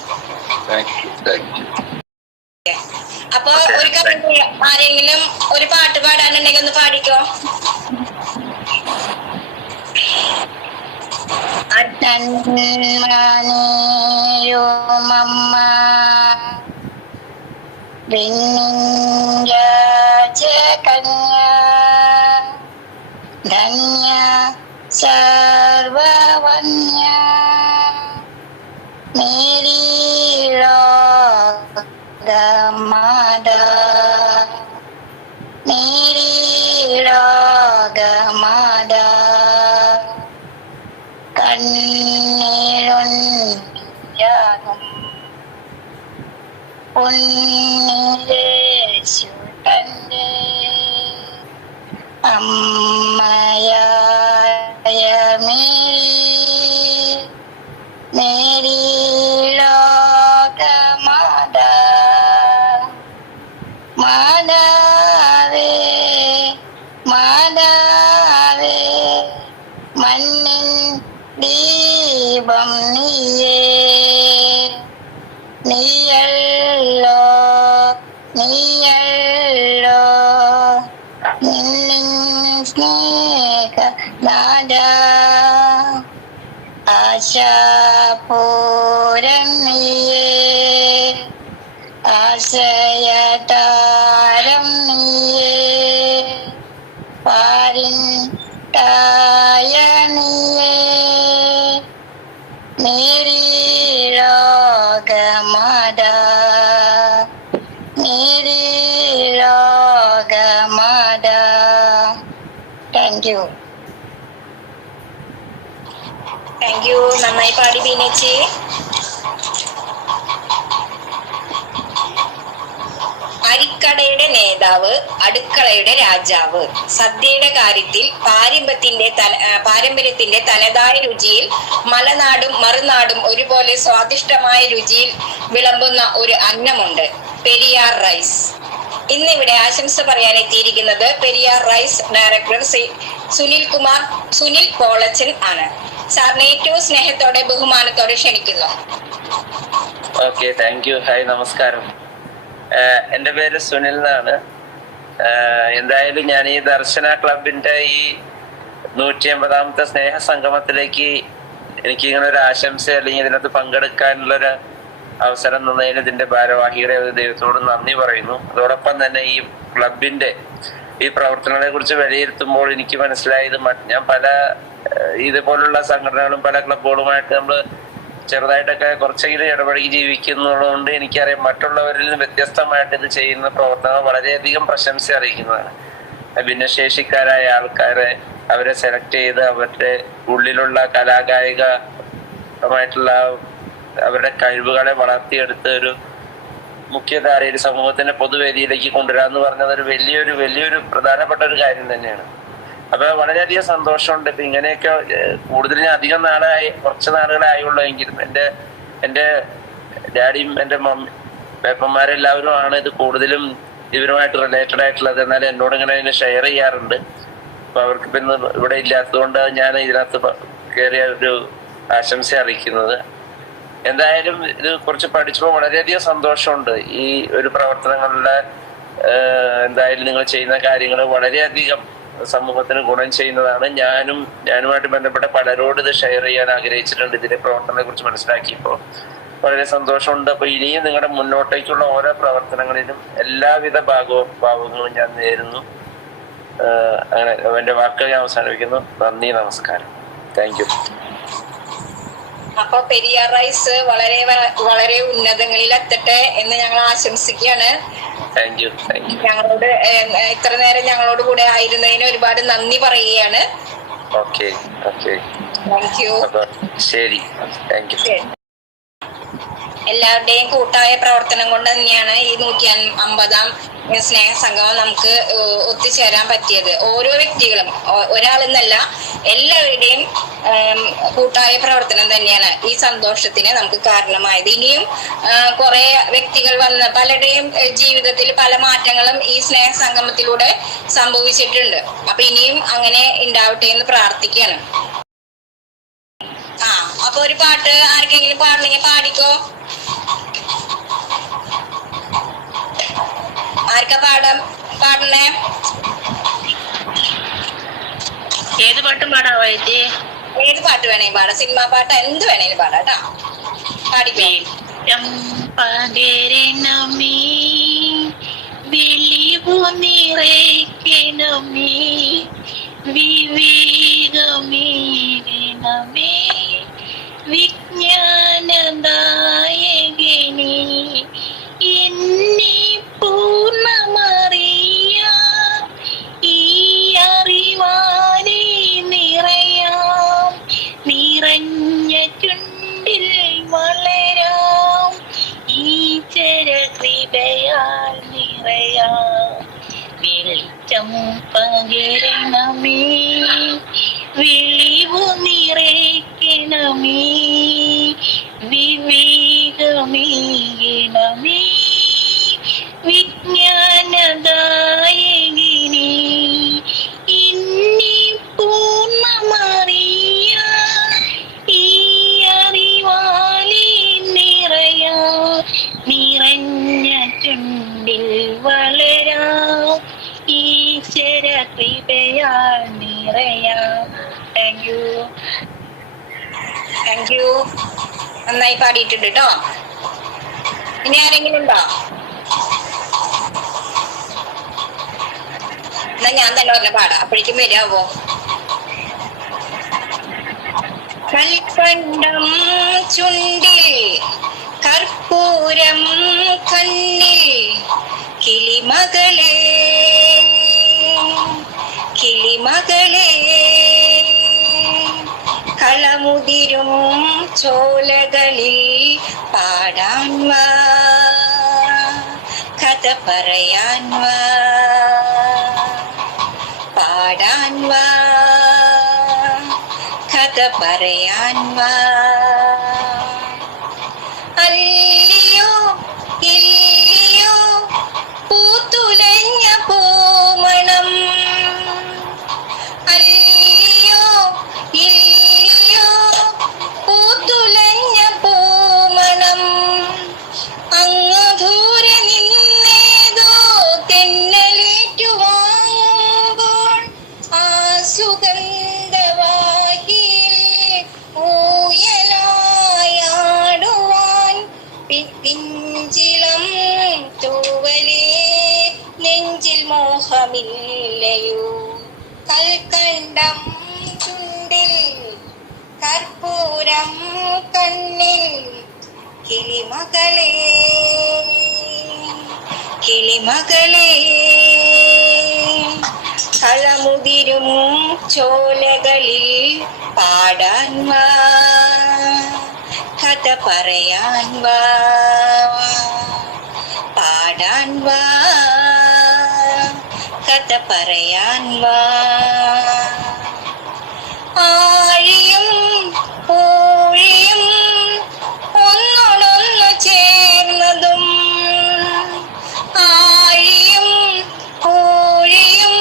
അപ്പൊ ഒരു കാര്യം, ആരെങ്കിലും ഒരു പാട്ട് പാടാനുണ്ടെങ്കിൽ ഒന്ന് പാടിക്കോ. അമ്മ കന്യ ധന്യ സർവവന്യ മേരി ലോകമാതാ മേരി ലോകമാതാ കണ്ണീരൊന്നിയാകും ഉണ്ണിയേശു തന്റെ അമ്മയായ മേരി ലോകമാതാ മാതാവേ മാതാവേ മണ്ണിൻ ദീപം നീയേ നീയല്ലോ നീയല്ലോ നിന്നിൻ സ്നേഹനാദാ ആശാപൂരം നീയേ ആശ്രയതാരം നീയേ പാരിൻ തായ നീയേ മേരി ലോകമാതാ മേരി ലോകമാതാ. Thank you. Thank you. നന്നായി പാടി ബീനേച്ചി. അരിക്കടയുടെ നേതാവ്, അടുക്കളയുടെ രാജാവ്. സദ്യയുടെ കാര്യത്തിൽ പാരമ്പര്യത്തിന്റെ തനതായ രുചിയിൽ മലനാടും മറുനാടും ഒരുപോലെ സ്വാദിഷ്ടമായ രുചിയിൽ വിളമ്പുന്ന ഒരു അന്നമുണ്ട്, പെരിയാർ റൈസ്. ഇന്നിവിടെ ആശംസ പറയാൻ എത്തിയിരിക്കുന്നത് പെരിയാർ റൈസ് ഡയറക്ടർ സുനിൽ പോളച്ചൻ ആണ്. സാറിനെ ഏറ്റവും സ്നേഹത്തോടെ ബഹുമാനത്തോടെ ക്ഷണിക്കുന്നു. Okay, thank you. ഹായ്, നമസ്കാരം. എൻ്റെ പേര് സുനിൽ എന്നാണ്. എന്തായാലും ഞാൻ ഈ ദർശന ക്ലബിന്റെ ഈ 150ാമത്തെ സ്നേഹ സംഗമത്തിലേക്ക് എനിക്കിങ്ങനെ ഒരു ആശംസ അല്ലെങ്കിൽ ഇതിനകത്ത് പങ്കെടുക്കാനുള്ളൊരു അവസരം തന്നതിന് ഇതിന്റെ ഭാരവാഹികളെ ദൈവത്തോട് നന്ദി പറയുന്നു. അതോടൊപ്പം തന്നെ ഈ ക്ലബിന്റെ ഈ പ്രവർത്തനങ്ങളെ കുറിച്ച് വിലയിരുത്തുമ്പോൾ എനിക്ക് മനസ്സിലായത്, ഞാൻ പല ഇതുപോലുള്ള സംഘടനകളും പല ക്ലബുകളുമായിട്ട് നമ്മൾ ചെറുതായിട്ടൊക്കെ കുറച്ചെങ്കിലും ഇടപഴകി ജീവിക്കുന്നതുകൊണ്ട് എനിക്കറിയാം മറ്റുള്ളവരിൽ നിന്ന് വ്യത്യസ്തമായിട്ട് ഇത് ചെയ്യുന്ന പ്രവർത്തനങ്ങൾ വളരെയധികം പ്രശംസ അറിയിക്കുന്നതാണ്. ഭിന്നശേഷിക്കാരായ ആൾക്കാരെ അവരെ സെലക്ട് ചെയ്ത് അവരുടെ ഉള്ളിലുള്ള കലാകായികമായിട്ടുള്ള അവരുടെ കഴിവുകളെ വളർത്തിയെടുത്ത് ഒരു മുഖ്യധാരയിൽ സമൂഹത്തിന്റെ പൊതുവേദിയിലേക്ക് കൊണ്ടുവരാന്ന് പറഞ്ഞത് ഒരു വലിയൊരു പ്രധാനപ്പെട്ട ഒരു കാര്യം തന്നെയാണ്. അപ്പൊ വളരെയധികം സന്തോഷമുണ്ട്. ഇപ്പൊ ഇങ്ങനെയൊക്കെ കൂടുതൽ ഞാൻ അധികം നാളായി, കുറച്ച് നാളുകളെ ആയുള്ളൂ എങ്കിലും എൻ്റെ ഡാഡിയും എൻ്റെ പേപ്പന്മാരെല്ലാവരും ആണ് ഇത് കൂടുതലും ഇവരുമായിട്ട് റിലേറ്റഡ് ആയിട്ടുള്ളത്. എന്നാൽ എന്നോട് ഇങ്ങനെ അതിനെ ഷെയർ ചെയ്യാറുണ്ട്. അപ്പൊ അവർക്ക് ഇപ്പൊ ഇന്ന് ഇവിടെ ഇല്ലാത്തതുകൊണ്ട് ഞാൻ ഇതിനകത്ത് കയറിയ ഒരു ആശംസ അറിയിക്കുന്നത്. എന്തായാലും ഇത് കുറച്ച് പഠിച്ചപ്പോൾ വളരെയധികം സന്തോഷമുണ്ട്. ഈ ഒരു പ്രവർത്തനങ്ങളുടെ എന്തായാലും നിങ്ങൾ ചെയ്യുന്ന കാര്യങ്ങൾ വളരെയധികം സമൂഹത്തിന് ഗുണം ചെയ്യുന്നതാണ്. ഞാനുമായിട്ട് ബന്ധപ്പെട്ട പലരോട് ഇത് ഷെയർ ചെയ്യാൻ ആഗ്രഹിച്ചിട്ടുണ്ട്. ഇതിന്റെ പ്രവർത്തനത്തെ കുറിച്ച് മനസ്സിലാക്കിയപ്പോൾ വളരെ സന്തോഷമുണ്ട്. അപ്പൊ ഇനിയും നിങ്ങളുടെ മുന്നോട്ടേക്കുള്ള ഓരോ പ്രവർത്തനങ്ങളിലും എല്ലാവിധ ഭാവങ്ങളും ഞാൻ നേരുന്നു. അങ്ങനെ എന്റെ വാക്കുകൾ ഞാൻ അവസാനിപ്പിക്കുന്നു. നന്ദി, നമസ്കാരം. Thank U. അപ്പൊ പെരിയാർ റൈസ് വളരെ ഉന്നതങ്ങളിൽ എത്തട്ടെ എന്ന് ഞങ്ങൾ ആശംസിക്കുകയാണ്. Thank you. ഞങ്ങളോട് ഇത്ര നേരം ഞങ്ങളോട് കൂടെ ആയിരുന്നതിന് ഒരുപാട് നന്ദി പറയുകയാണ്. ഓക്കെ. Thank you. ശരി, താങ്ക് യു. എല്ലാവരുടെയും കൂട്ടായ പ്രവർത്തനം കൊണ്ട് തന്നെയാണ് ഈ 150ാം സ്നേഹ സംഗമം നമുക്ക് ഒത്തുചേരാൻ പറ്റിയത്. ഓരോ വ്യക്തികളും, ഒരാളെന്നല്ല, എല്ലാവരുടെയും കൂട്ടായ പ്രവർത്തനം തന്നെയാണ് ഈ സന്തോഷത്തിന് നമുക്ക് കാരണമായത്. ഇനിയും കുറെ വ്യക്തികൾ വന്ന് പലരുടെയും ജീവിതത്തിൽ പല മാറ്റങ്ങളും ഈ സ്നേഹ സംഗമത്തിലൂടെ സംഭവിച്ചിട്ടുണ്ട്. അപ്പൊ ഇനിയും അങ്ങനെ ഉണ്ടാവട്ടെ എന്ന് പ്രാർത്ഥിക്കുകയാണ്. അപ്പൊ ഒരു പാട്ട് ആർക്കെങ്കിലും പാടണമെങ്കിൽ പാടിക്കോ. ആർക്കാ പാടണേ? ഏത് പാട്ടും പാടാവോ ചേച്ചി? ഏത് പാട്ട് വേണേലും പാടാം. സിനിമാ പാട്ട് എന്ത് വേണേലും പാടാം കേട്ടോ. പാടിക്കോ. പകരണമേ വെളിവു നിറയ്ക്കണമേ വിവേകമേകണമേ വിജ്ഞാനദായകനേ എന്നെ പൂർണ്ണമറിയാം ഈ അറിവാനെ നിറയാം നിറഞ്ഞ ചുണ്ടിൽ വളരാം ഈശ്വര കൃപയാൽ നിറയാം വെളിച്ചം പകരണമേ വെളിവു നിറയ്ക്കണമേ വിവേകമേകണമേ വിജ്ഞാനദായകനേ എന്നെ പൂർണ്ണമറിയാം ഈ അറിവാലെ നിറയാം നിറഞ്ഞ ചുണ്ടിൽ വളരാം ഈശ്വര കൃപയാൽ നിറയാം. Thank you. നന്നായി പാടിയിട്ടുണ്ട് കേട്ടോ. ഇനി ആരെങ്കിലും ഉണ്ടോ? എന്നാ ഞാൻ തന്നെ പറഞ്ഞ പാടാം, അപ്പോഴേക്കും വരാവോ? കൽക്കണ്ടം ചുണ്ടിൽ കർപ്പൂരം കണ്ണിൽ കിളിമകളെ കളമുതിരും ചോലകളിൽ പാടാൻ വാ, കഥ പറയാൻ വാ, പാടാൻ വാ, കഥ പറയാൻ വാ. അല്ലയോ ഇല്ലയോ പൂത്തുലഞ്ഞ പൂമണം, അല്ലയോ ഇല്ലയോ പൂത്തുലഞ്ഞ പൂമണം, അങ്ങ് ദൂരെ നിന്നേതോ തെന്നലേറ്റുവാങ്ങുമ്പോൾ ആ സുഗന്ധവാഹിയിൽ ഊയലായാടുവാൻ പിഞ്ചിളം തൂവലേ നെഞ്ചിൽ മോഹമില്ലയോ. കൽക്കണ്ടം ചുണ്ടിൽ കർപ്പൂരം കണ്ണിൽ കിളിമകളെ കളമുതിരും ചോലകളിൽ പാടാൻ വാ, കഥ കഥ പറയാൻ വാ, പാടാൻ വാ, കഥ പറയാൻ വാ. ആഴിയും പൂഴിയും ഒന്നോടൊന്നു ചേർന്നതും, ആഴിയും പൂഴിയും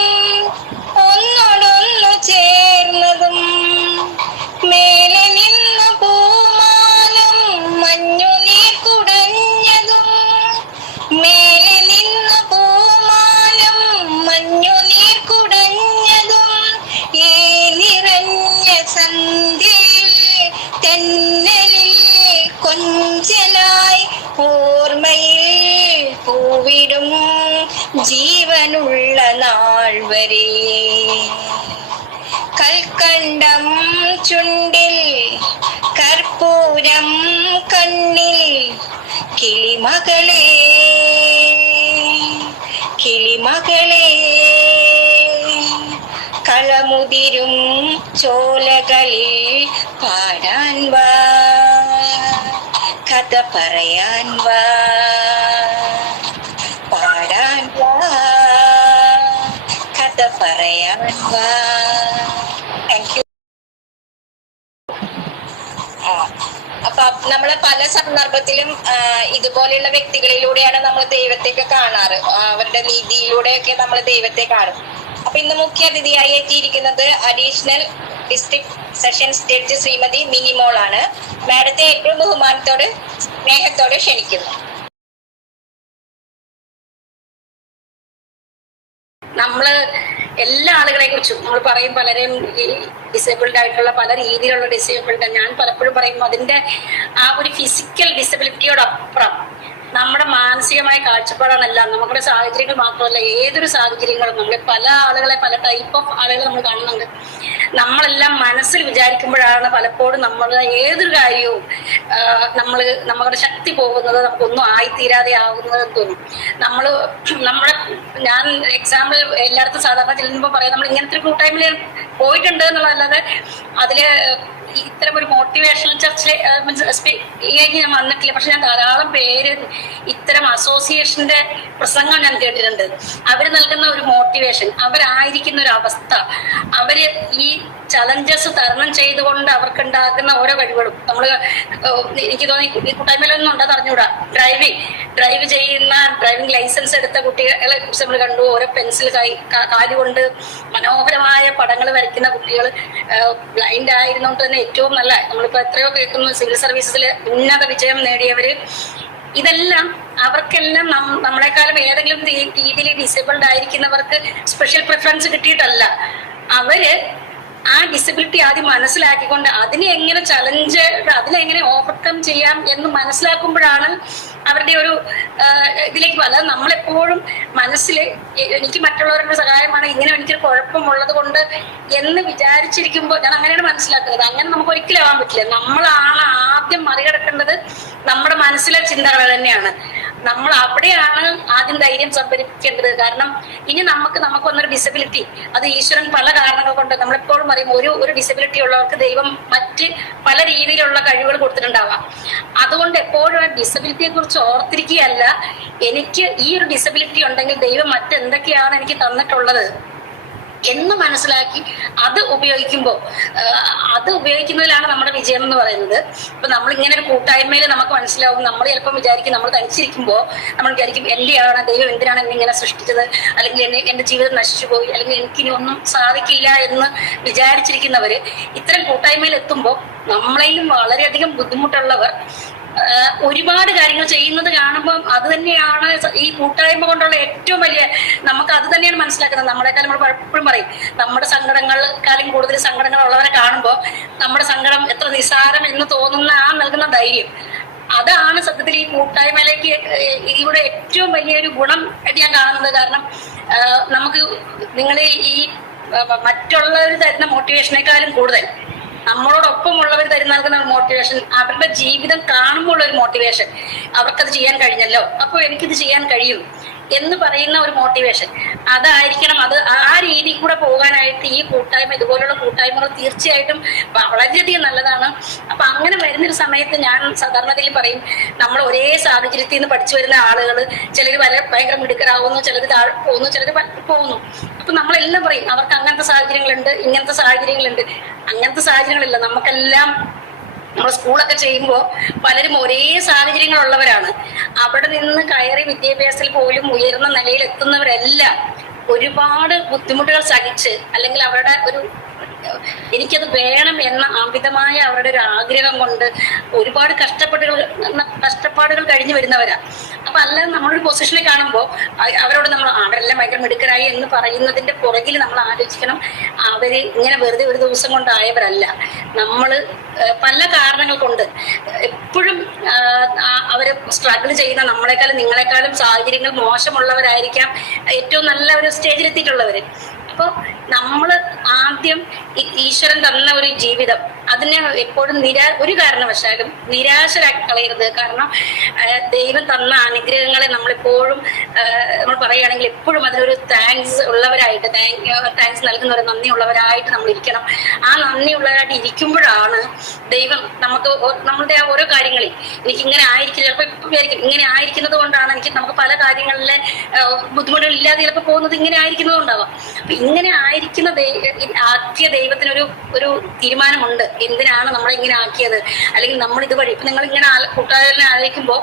ഒന്നോടൊന്നു ചേർന്നതും, മേലെ നിന്ന് പൂമാനം മഞ്ഞുനീർ കുടഞ്ഞതും, മേലെ നിന്ന് പൂമാനം മഞ്ഞുനീർ കുടഞ്ഞതും, ഈ നിറഞ്ഞ സന്ധ്യയിൽ തെന്നലിൽ കൊഞ്ചലായി ഓർമ്മയിൽ പൂവിടും ജീവനുള്ള നാൾ വരെ. കൽക്കണ്ടം ചുണ്ടിൽ കർപ്പൂരം കണ്ണിൽ, കിളിമകളെ കിളിമകളെ, കളമുതിരും ചോലകളിൽ പാടാൻ വാ, കഥ പറയാൻ വാ, പാടാൻ വാ, കഥ പറയാൻ വാ. Thank you. അപ്പൊ നമ്മള് പല സന്ദർഭത്തിലും ഇതുപോലെയുള്ള വ്യക്തികളിലൂടെയാണ് നമ്മൾ ദൈവത്തെയൊക്കെ കാണാറ്. അവരുടെ നീതിയിലൂടെയൊക്കെ നമ്മൾ ദൈവത്തെ കാണും. അപ്പൊ ഇന്ന് മുഖ്യ അതിഥിയായി എത്തിയിരിക്കുന്നത് additional district sessions judge Shrimati Minimol ആണ്. മാഡത്തെ ഏറ്റവും ബഹുമാനത്തോട് സ്നേഹത്തോടെ ക്ഷണിക്കുന്നു. നമ്മള് എല്ലാ ആളുകളെ കുറിച്ചും നമ്മൾ പറയും, പലരെയും ഈ ഡിസേബിൾഡ് ആയിട്ടുള്ള പല രീതിയിലുള്ള ഡിസേബിൾഡ്, ഞാൻ പലപ്പോഴും പറയും അതിന്റെ ആ ഒരു ഫിസിക്കൽ ഡിസബിലിറ്റിയോടൊപ്പം നമ്മുടെ മാനസികമായ കാഴ്ചപ്പാടാണെല്ലാം. നമ്മുടെ സാഹചര്യങ്ങൾ മാത്രമല്ല, ഏതൊരു സാഹചര്യങ്ങളും നമ്മൾ പല ആളുകളെ, പല ടൈപ്പ് ഓഫ് ആളുകളെ നമ്മൾ കാണുന്നുണ്ട്. നമ്മളെല്ലാം മനസ്സിൽ വിചാരിക്കുമ്പോഴാണ് പലപ്പോഴും നമ്മൾ ഏതൊരു കാര്യവും നമ്മുടെ ശക്തി പോകുന്നത്, നമുക്കൊന്നും ആയിത്തീരാതെ ആവുന്നത് തോന്നും. ഞാൻ എക്സാമ്പിൾ എല്ലായിടത്തും സാധാരണ ചെല്ലുമ്പോൾ പറയാം, നമ്മൾ ഇങ്ങനത്തെ ഒരു കൂട്ടായ്മയിൽ പോയിട്ടുണ്ട് എന്നുള്ളതല്ലാതെ അതില് ഇത്തരം ഒരു മോട്ടിവേഷണൽ ചർച്ചിൽ ഞാൻ വന്നിട്ടില്ല. പക്ഷെ ഞാൻ ധാരാളം പേര് ഇത്തരം അസോസിയേഷന്റെ പ്രസംഗം ഞാൻ കേട്ടിട്ടുണ്ട്. അവർ നൽകുന്ന ഒരു മോട്ടിവേഷൻ, അവരായിരിക്കുന്ന ഒരു അവസ്ഥ, അവര് ഈ ചലഞ്ചസ് തരണം ചെയ്തുകൊണ്ട് അവർക്കുണ്ടാക്കുന്ന ഓരോ കഴിവുകളും എനിക്ക് തോന്നി ഈ കൂട്ടായ്മയിലൊന്നും ഉണ്ടെന്ന് അറിഞ്ഞൂടാ. ഡ്രൈവ് ചെയ്യുന്ന ഡ്രൈവിംഗ് ലൈസൻസ് എടുത്ത കുട്ടികളെ കുറിച്ച് നമ്മൾ കണ്ടു. ഓരോ പെൻസിൽ കാലുകൊണ്ട് മനോഹരമായ പടങ്ങൾ വരയ്ക്കുന്ന കുട്ടികൾ, ബ്ലൈൻഡ് ആയിരുന്നോണ്ട് തന്നെ ഏറ്റവും നല്ല, നമ്മളിപ്പോ എത്രയോ കേൾക്കുന്നു, സിവിൽ സർവീസസിൽ ഉന്നത വിജയം നേടിയവര്. ഇതെല്ലാം അവർക്കെല്ലാം നമ്മളെക്കാളും ഏതെങ്കിലും രീതിയിൽ ഡിസേബിൾഡ് ആയിരിക്കുന്നവർക്ക് സ്പെഷ്യൽ പ്രിഫറൻസ് കിട്ടിയിട്ടല്ല. അവര് ആ ഡിസബിലിറ്റി ആദ്യം മനസ്സിലാക്കിക്കൊണ്ട് അതിനെ എങ്ങനെ ചലഞ്ച്, അതിനെ എങ്ങനെ ഓവർകം ചെയ്യാം എന്ന് മനസ്സിലാക്കുമ്പോഴാണ് അവരുടെ ഒരു ഇതിലേക്ക് അല്ലാതെ നമ്മളെപ്പോഴും മനസ്സിൽ എനിക്ക് മറ്റുള്ളവരുടെ സഹായമാണ്, ഇങ്ങനെ എനിക്കൊരു കുഴപ്പമുള്ളത് കൊണ്ട് എന്ന് വിചാരിച്ചിരിക്കുമ്പോൾ ഞാൻ അങ്ങനെയാണ് മനസ്സിലാക്കുന്നത്. അങ്ങനെ നമുക്ക് ഒരിക്കലും ആവാൻ പറ്റില്ല. നമ്മളാണ് ആദ്യം മറികടക്കേണ്ടത് നമ്മുടെ മനസ്സിലെ ചിന്തകൾ തന്നെയാണ്. നമ്മൾ അവിടെയാണ് ആദ്യം ധൈര്യം സംഭരിക്കേണ്ടത്. കാരണം ഇനി നമുക്ക് വന്നൊരു ഡിസബിലിറ്റി, അത് ഈശ്വരൻ പല കാരണങ്ങൾ കൊണ്ട്, നമ്മളെപ്പോഴും പറയും ഒരു ഡിസബിലിറ്റി ഉള്ളവർക്ക് ദൈവം മറ്റ് പല രീതിയിലുള്ള കഴിവുകൾ കൊടുത്തിട്ടുണ്ടാവാം. അതുകൊണ്ട് എപ്പോഴും ആ ഡിസബിലിറ്റിയെ കുറിച്ച് ഓർത്തിരിക്കുകയല്ല, എനിക്ക് ഈ ഒരു ഡിസബിലിറ്റി ഉണ്ടെങ്കിൽ ദൈവം മറ്റെന്തൊക്കെയാണ് എനിക്ക് തന്നിട്ടുള്ളത് എന്ന് മനസ്സിലാക്കി അത് ഉപയോഗിക്കുന്നതിലാണ് നമ്മുടെ വിജയം എന്ന് പറയുന്നത്. ഇപ്പൊ നമ്മൾ ഇങ്ങനെ ഒരു കൂട്ടായ്മയിൽ നമുക്ക് മനസ്സിലാവും, നമ്മൾ ചിലപ്പോൾ വിചാരിക്കും, നമ്മൾ തനിച്ചിരിക്കുമ്പോൾ നമ്മൾ വിചാരിക്കും എന്റെയാണ് ദൈവം, എന്തിനാണ് എന്നെ ഇങ്ങനെ സൃഷ്ടിച്ചത്, അല്ലെങ്കിൽ എന്റെ ജീവിതം നശിച്ചു പോയി, അല്ലെങ്കിൽ എനിക്കിനി ഒന്നും സാധിക്കില്ല എന്ന് വിചാരിച്ചിരിക്കുന്നവര് ഇത്തരം കൂട്ടായ്മയിൽ എത്തുമ്പോൾ നമ്മളെയും വളരെയധികം ബുദ്ധിമുട്ടുള്ളവർ ഒരുപാട് കാര്യങ്ങൾ ചെയ്യുന്നത് കാണുമ്പോൾ അത് തന്നെയാണ് ഈ കൂട്ടായ്മ കൊണ്ടുള്ള ഏറ്റവും വലിയ, നമുക്ക് അത് തന്നെയാണ് മനസ്സിലാക്കുന്നത്. നമ്മളെക്കാളും നമ്മൾ എപ്പോഴും പറയും, നമ്മുടെ സങ്കടങ്ങളെക്കാളും കൂടുതൽ സങ്കടങ്ങൾ ഉള്ളവരെ കാണുമ്പോൾ നമ്മുടെ സങ്കടം എത്ര നിസ്സാരം എന്ന് തോന്നുന്ന ആ നൽകുന്ന ധൈര്യം, അതാണ് സത്യത്തിൽ ഈ കൂട്ടായ്മയിലേക്ക് ഇവിടെ ഏറ്റവും വലിയൊരു ഗുണം ആയിട്ട് ഞാൻ കാണുന്നത്. കാരണം നമുക്ക് നിങ്ങൾ ഈ മറ്റുള്ളവർ തരുന്ന മോട്ടിവേഷനേക്കാളും കൂടുതൽ നമ്മളോടൊപ്പമുള്ളവർ നൽകുന്ന മോട്ടിവേഷൻ, അവരുടെ ജീവിതം കാണുമ്പോൾ ഒരു മോട്ടിവേഷൻ, അവർക്കത് ചെയ്യാൻ കഴിഞ്ഞല്ലോ, അപ്പോൾ എനിക്കിത് ചെയ്യാൻ കഴിയും എന്ന് പറയുന്ന ഒരു മോട്ടിവേഷൻ അതായിരിക്കണം. അത് ആ രീതി കൂടെ പോകാനായിട്ട് ഈ കൂട്ടായ്മ, ഇതുപോലുള്ള കൂട്ടായ്മകൾ തീർച്ചയായിട്ടും വളരെയധികം നല്ലതാണ്. അപ്പൊ അങ്ങനെ വരുന്നൊരു സമയത്ത് ഞാൻ സാധാരണത്തിൽ പറയും, നമ്മൾ ഒരേ സാഹചര്യത്തിൽ നിന്ന് പഠിച്ചു വരുന്ന ആളുകൾ, ചിലർ ഭയങ്കര മിടുക്കരാകുന്നു, ചിലർ താഴെ പോകുന്നു, ചിലർ പോകുന്നു. അപ്പൊ നമ്മളെല്ലാം പറയും അവർക്ക് അങ്ങനത്തെ സാഹചര്യങ്ങളുണ്ട്, ഇങ്ങനത്തെ സാഹചര്യങ്ങളുണ്ട്. അങ്ങനത്തെ സാഹചര്യങ്ങളില്ല. നമുക്കെല്ലാം നമ്മൾ സ്കൂളൊക്കെ ചെയ്യുമ്പോൾ പലരും ഒരേ സാഹചര്യങ്ങളുള്ളവരാണ്. അവിടെ നിന്ന് കയറി വിദ്യാഭ്യാസത്തിൽ പോലും ഉയർന്ന നിലയിൽ എത്തുന്നവരെല്ലാം ഒരുപാട് ബുദ്ധിമുട്ടുകൾ സഹിച്ച്, അല്ലെങ്കിൽ അവരുടെ ഒരു എനിക്കത് വേണം എന്ന അമിതമായ അവരുടെ ഒരു ആഗ്രഹം കൊണ്ട് ഒരുപാട് കഷ്ടപ്പാടുകൾ കഴിഞ്ഞു വരുന്നവരാ. അപ്പൊ അല്ലാതെ നമ്മളൊരു പൊസിഷനിൽ കാണുമ്പോൾ അവരോട് നമ്മൾ അവരെല്ലാം ഭയങ്കര മിടുക്കരായി എന്ന് പറയുന്നതിന്റെ പുറകിൽ നമ്മൾ ആലോചിക്കണം, അവര് ഇങ്ങനെ വെറുതെ ഒരു ദിവസം കൊണ്ടായവരല്ല. നമ്മള് പല കാരണങ്ങൾ കൊണ്ട് എപ്പോഴും അവര് സ്ട്രഗിൾ ചെയ്യുന്ന നമ്മളെക്കാളും നിങ്ങളെക്കാളും സാഹചര്യങ്ങൾ മോശമുള്ളവരായിരിക്കാം ഏറ്റവും നല്ല ഒരു സ്റ്റേജിലെത്തിയിട്ടുള്ളവര്. അപ്പൊ നമ്മള് ആദ്യം ഈശ്വരൻ തന്ന ഒരു ജീവിതം അതിനെ എപ്പോഴും ഒരു കാരണവശാലും നിരാശരാക്കി കളയരുത്. കാരണം ദൈവം തന്ന അനുഗ്രഹങ്ങളെ നമ്മളെപ്പോഴും നമ്മൾ പറയുകയാണെങ്കിൽ എപ്പോഴും അതിനൊരു താങ്ക്സ് ഉള്ളവരായിട്ട്, താങ്ക്സ് നൽകുന്നവരെ നന്ദി ഉള്ളവരായിട്ട് നമ്മൾ ഇരിക്കണം. ആ നന്ദി ഉള്ളവരായിട്ട് ഇരിക്കുമ്പോഴാണ് ദൈവം നമ്മളുടെ ഓരോ കാര്യങ്ങളിൽ എനിക്ക് ഇങ്ങനെ ആയിരിക്കും, ചിലപ്പോൾ ഇപ്പം വിചാരിക്കും ഇങ്ങനെ ആയിരിക്കുന്നത് കൊണ്ടാണ് നമുക്ക് പല കാര്യങ്ങളിലെ ബുദ്ധിമുട്ടുകൾ ഇല്ലാതെ ചിലപ്പോൾ പോകുന്നത് ഇങ്ങനെ ആയിരിക്കുന്നത് കൊണ്ടാവാം. അപ്പൊ ഇങ്ങനെ ആയിരിക്കുന്ന ആക്കിയ ദൈവത്തിനൊരു തീരുമാനമുണ്ട്, എന്തിനാണ് നമ്മളെ ഇങ്ങനെ ആക്കിയത്. അല്ലെങ്കിൽ നമ്മൾ ഇതുവഴി ഇപ്പൊ നിങ്ങൾ ഇങ്ങനെ കൂട്ടുകാരനെ ആലോചിക്കുമ്പോൾ